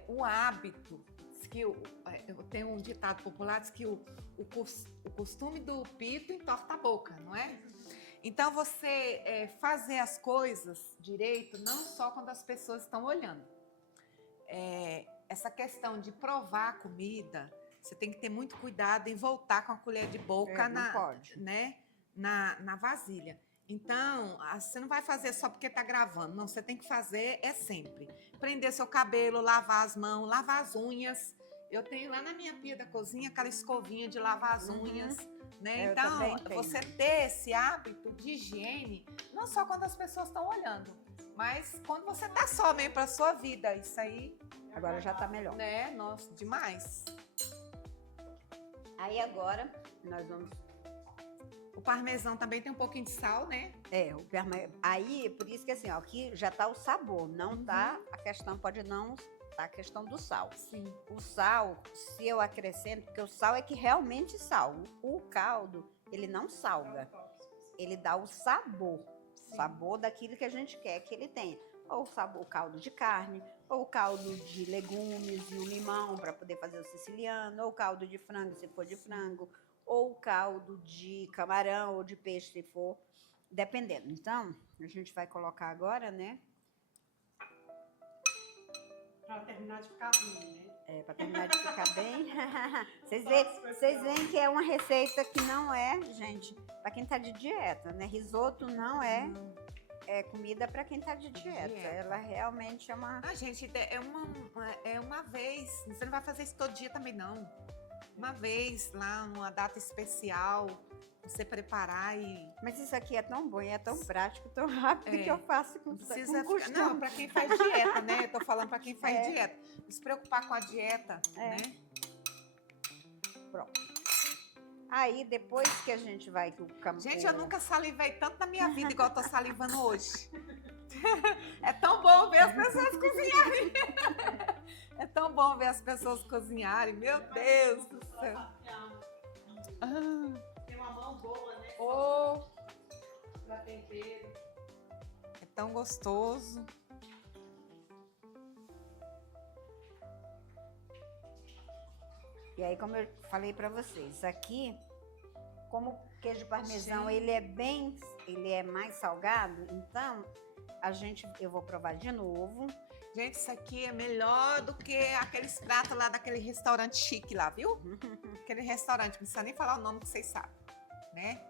o hábito, que eu tenho um ditado popular, diz que o costume do pito entorta a boca, não é? Então, você fazer as coisas direito, não só quando as pessoas estão olhando. Essa questão de provar a comida, você tem que ter muito cuidado em voltar com a colher de boca na vasilha. Então, você não vai fazer só porque está gravando, não, você tem que fazer sempre. Prender seu cabelo, lavar as mãos, lavar as unhas. Eu tenho lá na minha pia da cozinha aquela escovinha de lavar as unhas, né? Então, você ter esse hábito de higiene, não só quando as pessoas estão olhando, mas quando você tá só mesmo para sua vida, isso aí... Agora já tá melhor. Né? Nossa, demais. Aí agora, nós vamos... O parmesão também tem um pouquinho de sal, né? Aí, por isso que assim, ó, aqui já tá o sabor, não tá a questão, pode não tá a questão do sal. Sim. O sal, se eu acrescento, porque o sal é que realmente salga. O caldo, ele não salga, ele dá o sabor. Sim. Sabor daquilo que a gente quer que ele tenha. Ou o caldo de carne, ou o caldo de legumes e o limão para poder fazer o siciliano, ou o caldo de frango, se for de frango, ou caldo de camarão ou de peixe, se for, dependendo. Então, a gente vai colocar agora, né? Para terminar de ficar ruim, né? Para terminar de ficar bem. Vocês veem que é uma receita que não é, gente, para quem tá de dieta, né? Risoto não é comida para quem tá de dieta. Ela realmente é uma... gente, é uma vez. Você não vai fazer isso todo dia também, não. Uma vez lá, numa data especial, você preparar e... Mas isso aqui é tão bom e é tão prático, tão rápido que eu faço com costume. Não, para quem faz dieta, né? Eu tô falando para quem faz dieta. Não se preocupar com a dieta, né? Pronto. Aí, depois que a gente vai... Gente, eu nunca salivei tanto na minha vida igual eu tô salivando hoje. É tão bom ver as pessoas cozinharem. É tão bom ver as pessoas cozinharem. Meu Deus do céu. Tem uma mão boa, né? Pra tempero. É tão gostoso. E aí, como eu falei pra vocês, aqui, como o queijo parmesão, ele é mais salgado, então eu vou provar de novo. Gente, isso aqui é melhor do que aqueles pratos lá daquele restaurante chique lá, viu? Aquele restaurante, não precisa nem falar o nome que vocês sabem, né?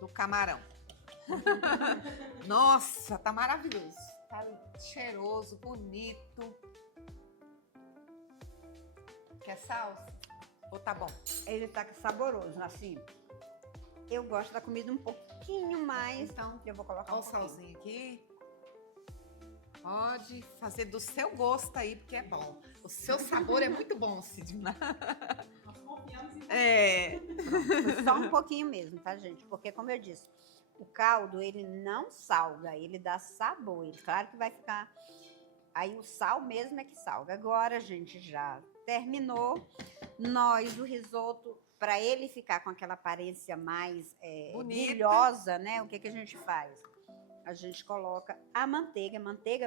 Do camarão. Nossa, tá maravilhoso. Tá cheiroso, bonito. Quer salsa? Ou tá bom? Ele tá saboroso, assim. Eu gosto da comida um pouquinho mais. Então, eu vou colocar o salzinho aqui. Pode fazer do seu gosto aí, porque é bom. O seu sabor é muito bom, Sidna. Nós confiamos em Só um pouquinho mesmo, tá, gente? Porque, como eu disse, o caldo, ele não salga, ele dá sabor. Claro que vai ficar... Aí o sal mesmo é que salga. Agora, a gente já terminou. O risoto, para ele ficar com aquela aparência mais brilhosa, né? O que a gente faz? A gente coloca a manteiga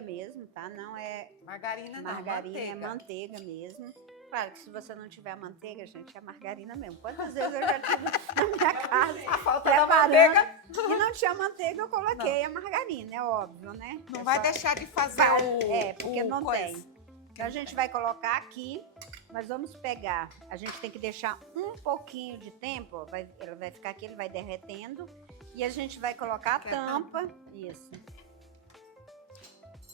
mesmo, tá? Não é margarina, margarina, não, é manteiga mesmo. Claro que se você não tiver manteiga, gente, é margarina mesmo. Quantas vezes eu já tive na minha casa a falta da manteiga e não tinha manteiga, eu coloquei a margarina, é óbvio, né? Não vai deixar de fazer porque não coisa. tem. Então a gente vai colocar aqui Nós vamos pegar, a gente tem que deixar um pouquinho de tempo, ó, ela vai ficar aqui, ele vai derretendo. E a gente vai colocar a tampa. Isso.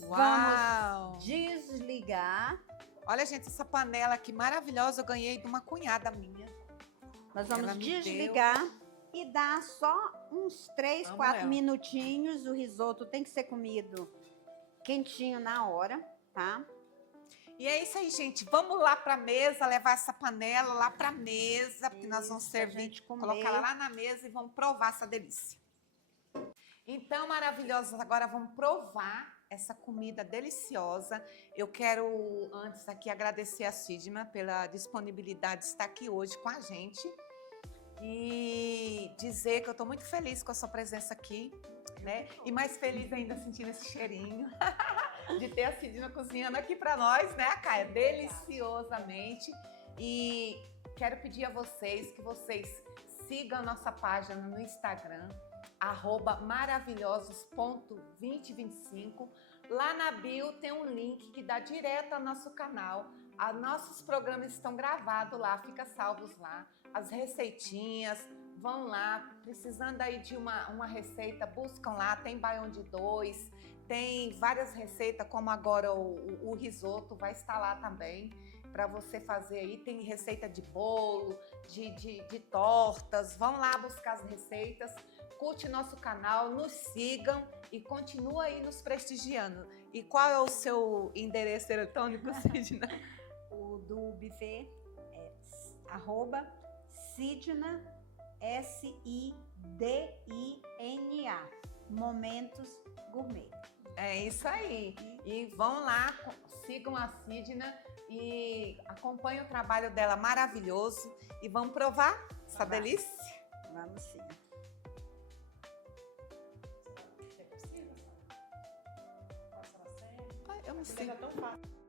Uau! Vamos desligar. Olha, gente, essa panela aqui maravilhosa eu ganhei de uma cunhada minha. Nós vamos Ela me desligar e dar só uns 3, Amo 4 ela. minutinhos. O risoto tem que ser comido quentinho na hora, tá? E é isso aí, gente. Vamos lá para a mesa, levar essa panela lá para a mesa, porque nós vamos Isso, pra servir, gente comer. colocar ela lá na mesa e vamos provar essa delícia. Então, maravilhosos, agora vamos provar essa comida deliciosa. Eu quero, antes aqui, agradecer a Sidma pela disponibilidade de estar aqui hoje com a gente e dizer que eu estou muito feliz com a sua presença aqui, né? E mais feliz ainda sentindo esse cheirinho de ter a Sidma cozinhando aqui para nós, né, Caia? Deliciosamente. E quero pedir a vocês que vocês sigam a nossa página no Instagram, @maravilhosos.2025. Lá na bio tem um link que dá direto ao nosso canal. Nossos programas estão gravados lá, fica salvos lá. As receitinhas, vão lá. Precisando aí de uma receita, buscam lá. Tem baião de 2, tem várias receitas, como agora o risoto vai estar lá também para você fazer aí. Tem receita de bolo, de tortas. Vão lá buscar as receitas. Curte nosso canal, nos sigam e continua aí nos prestigiando. E qual é o seu endereço eletrônico, Sidna? O do buffet é @Sidna, SIDINA, Momentos Gourmet. É isso aí. E vão lá, sigam a Sidna e acompanhem o trabalho dela maravilhoso. E vamos provar essa delícia? Vamos sim. Eu não sei. É tão fácil.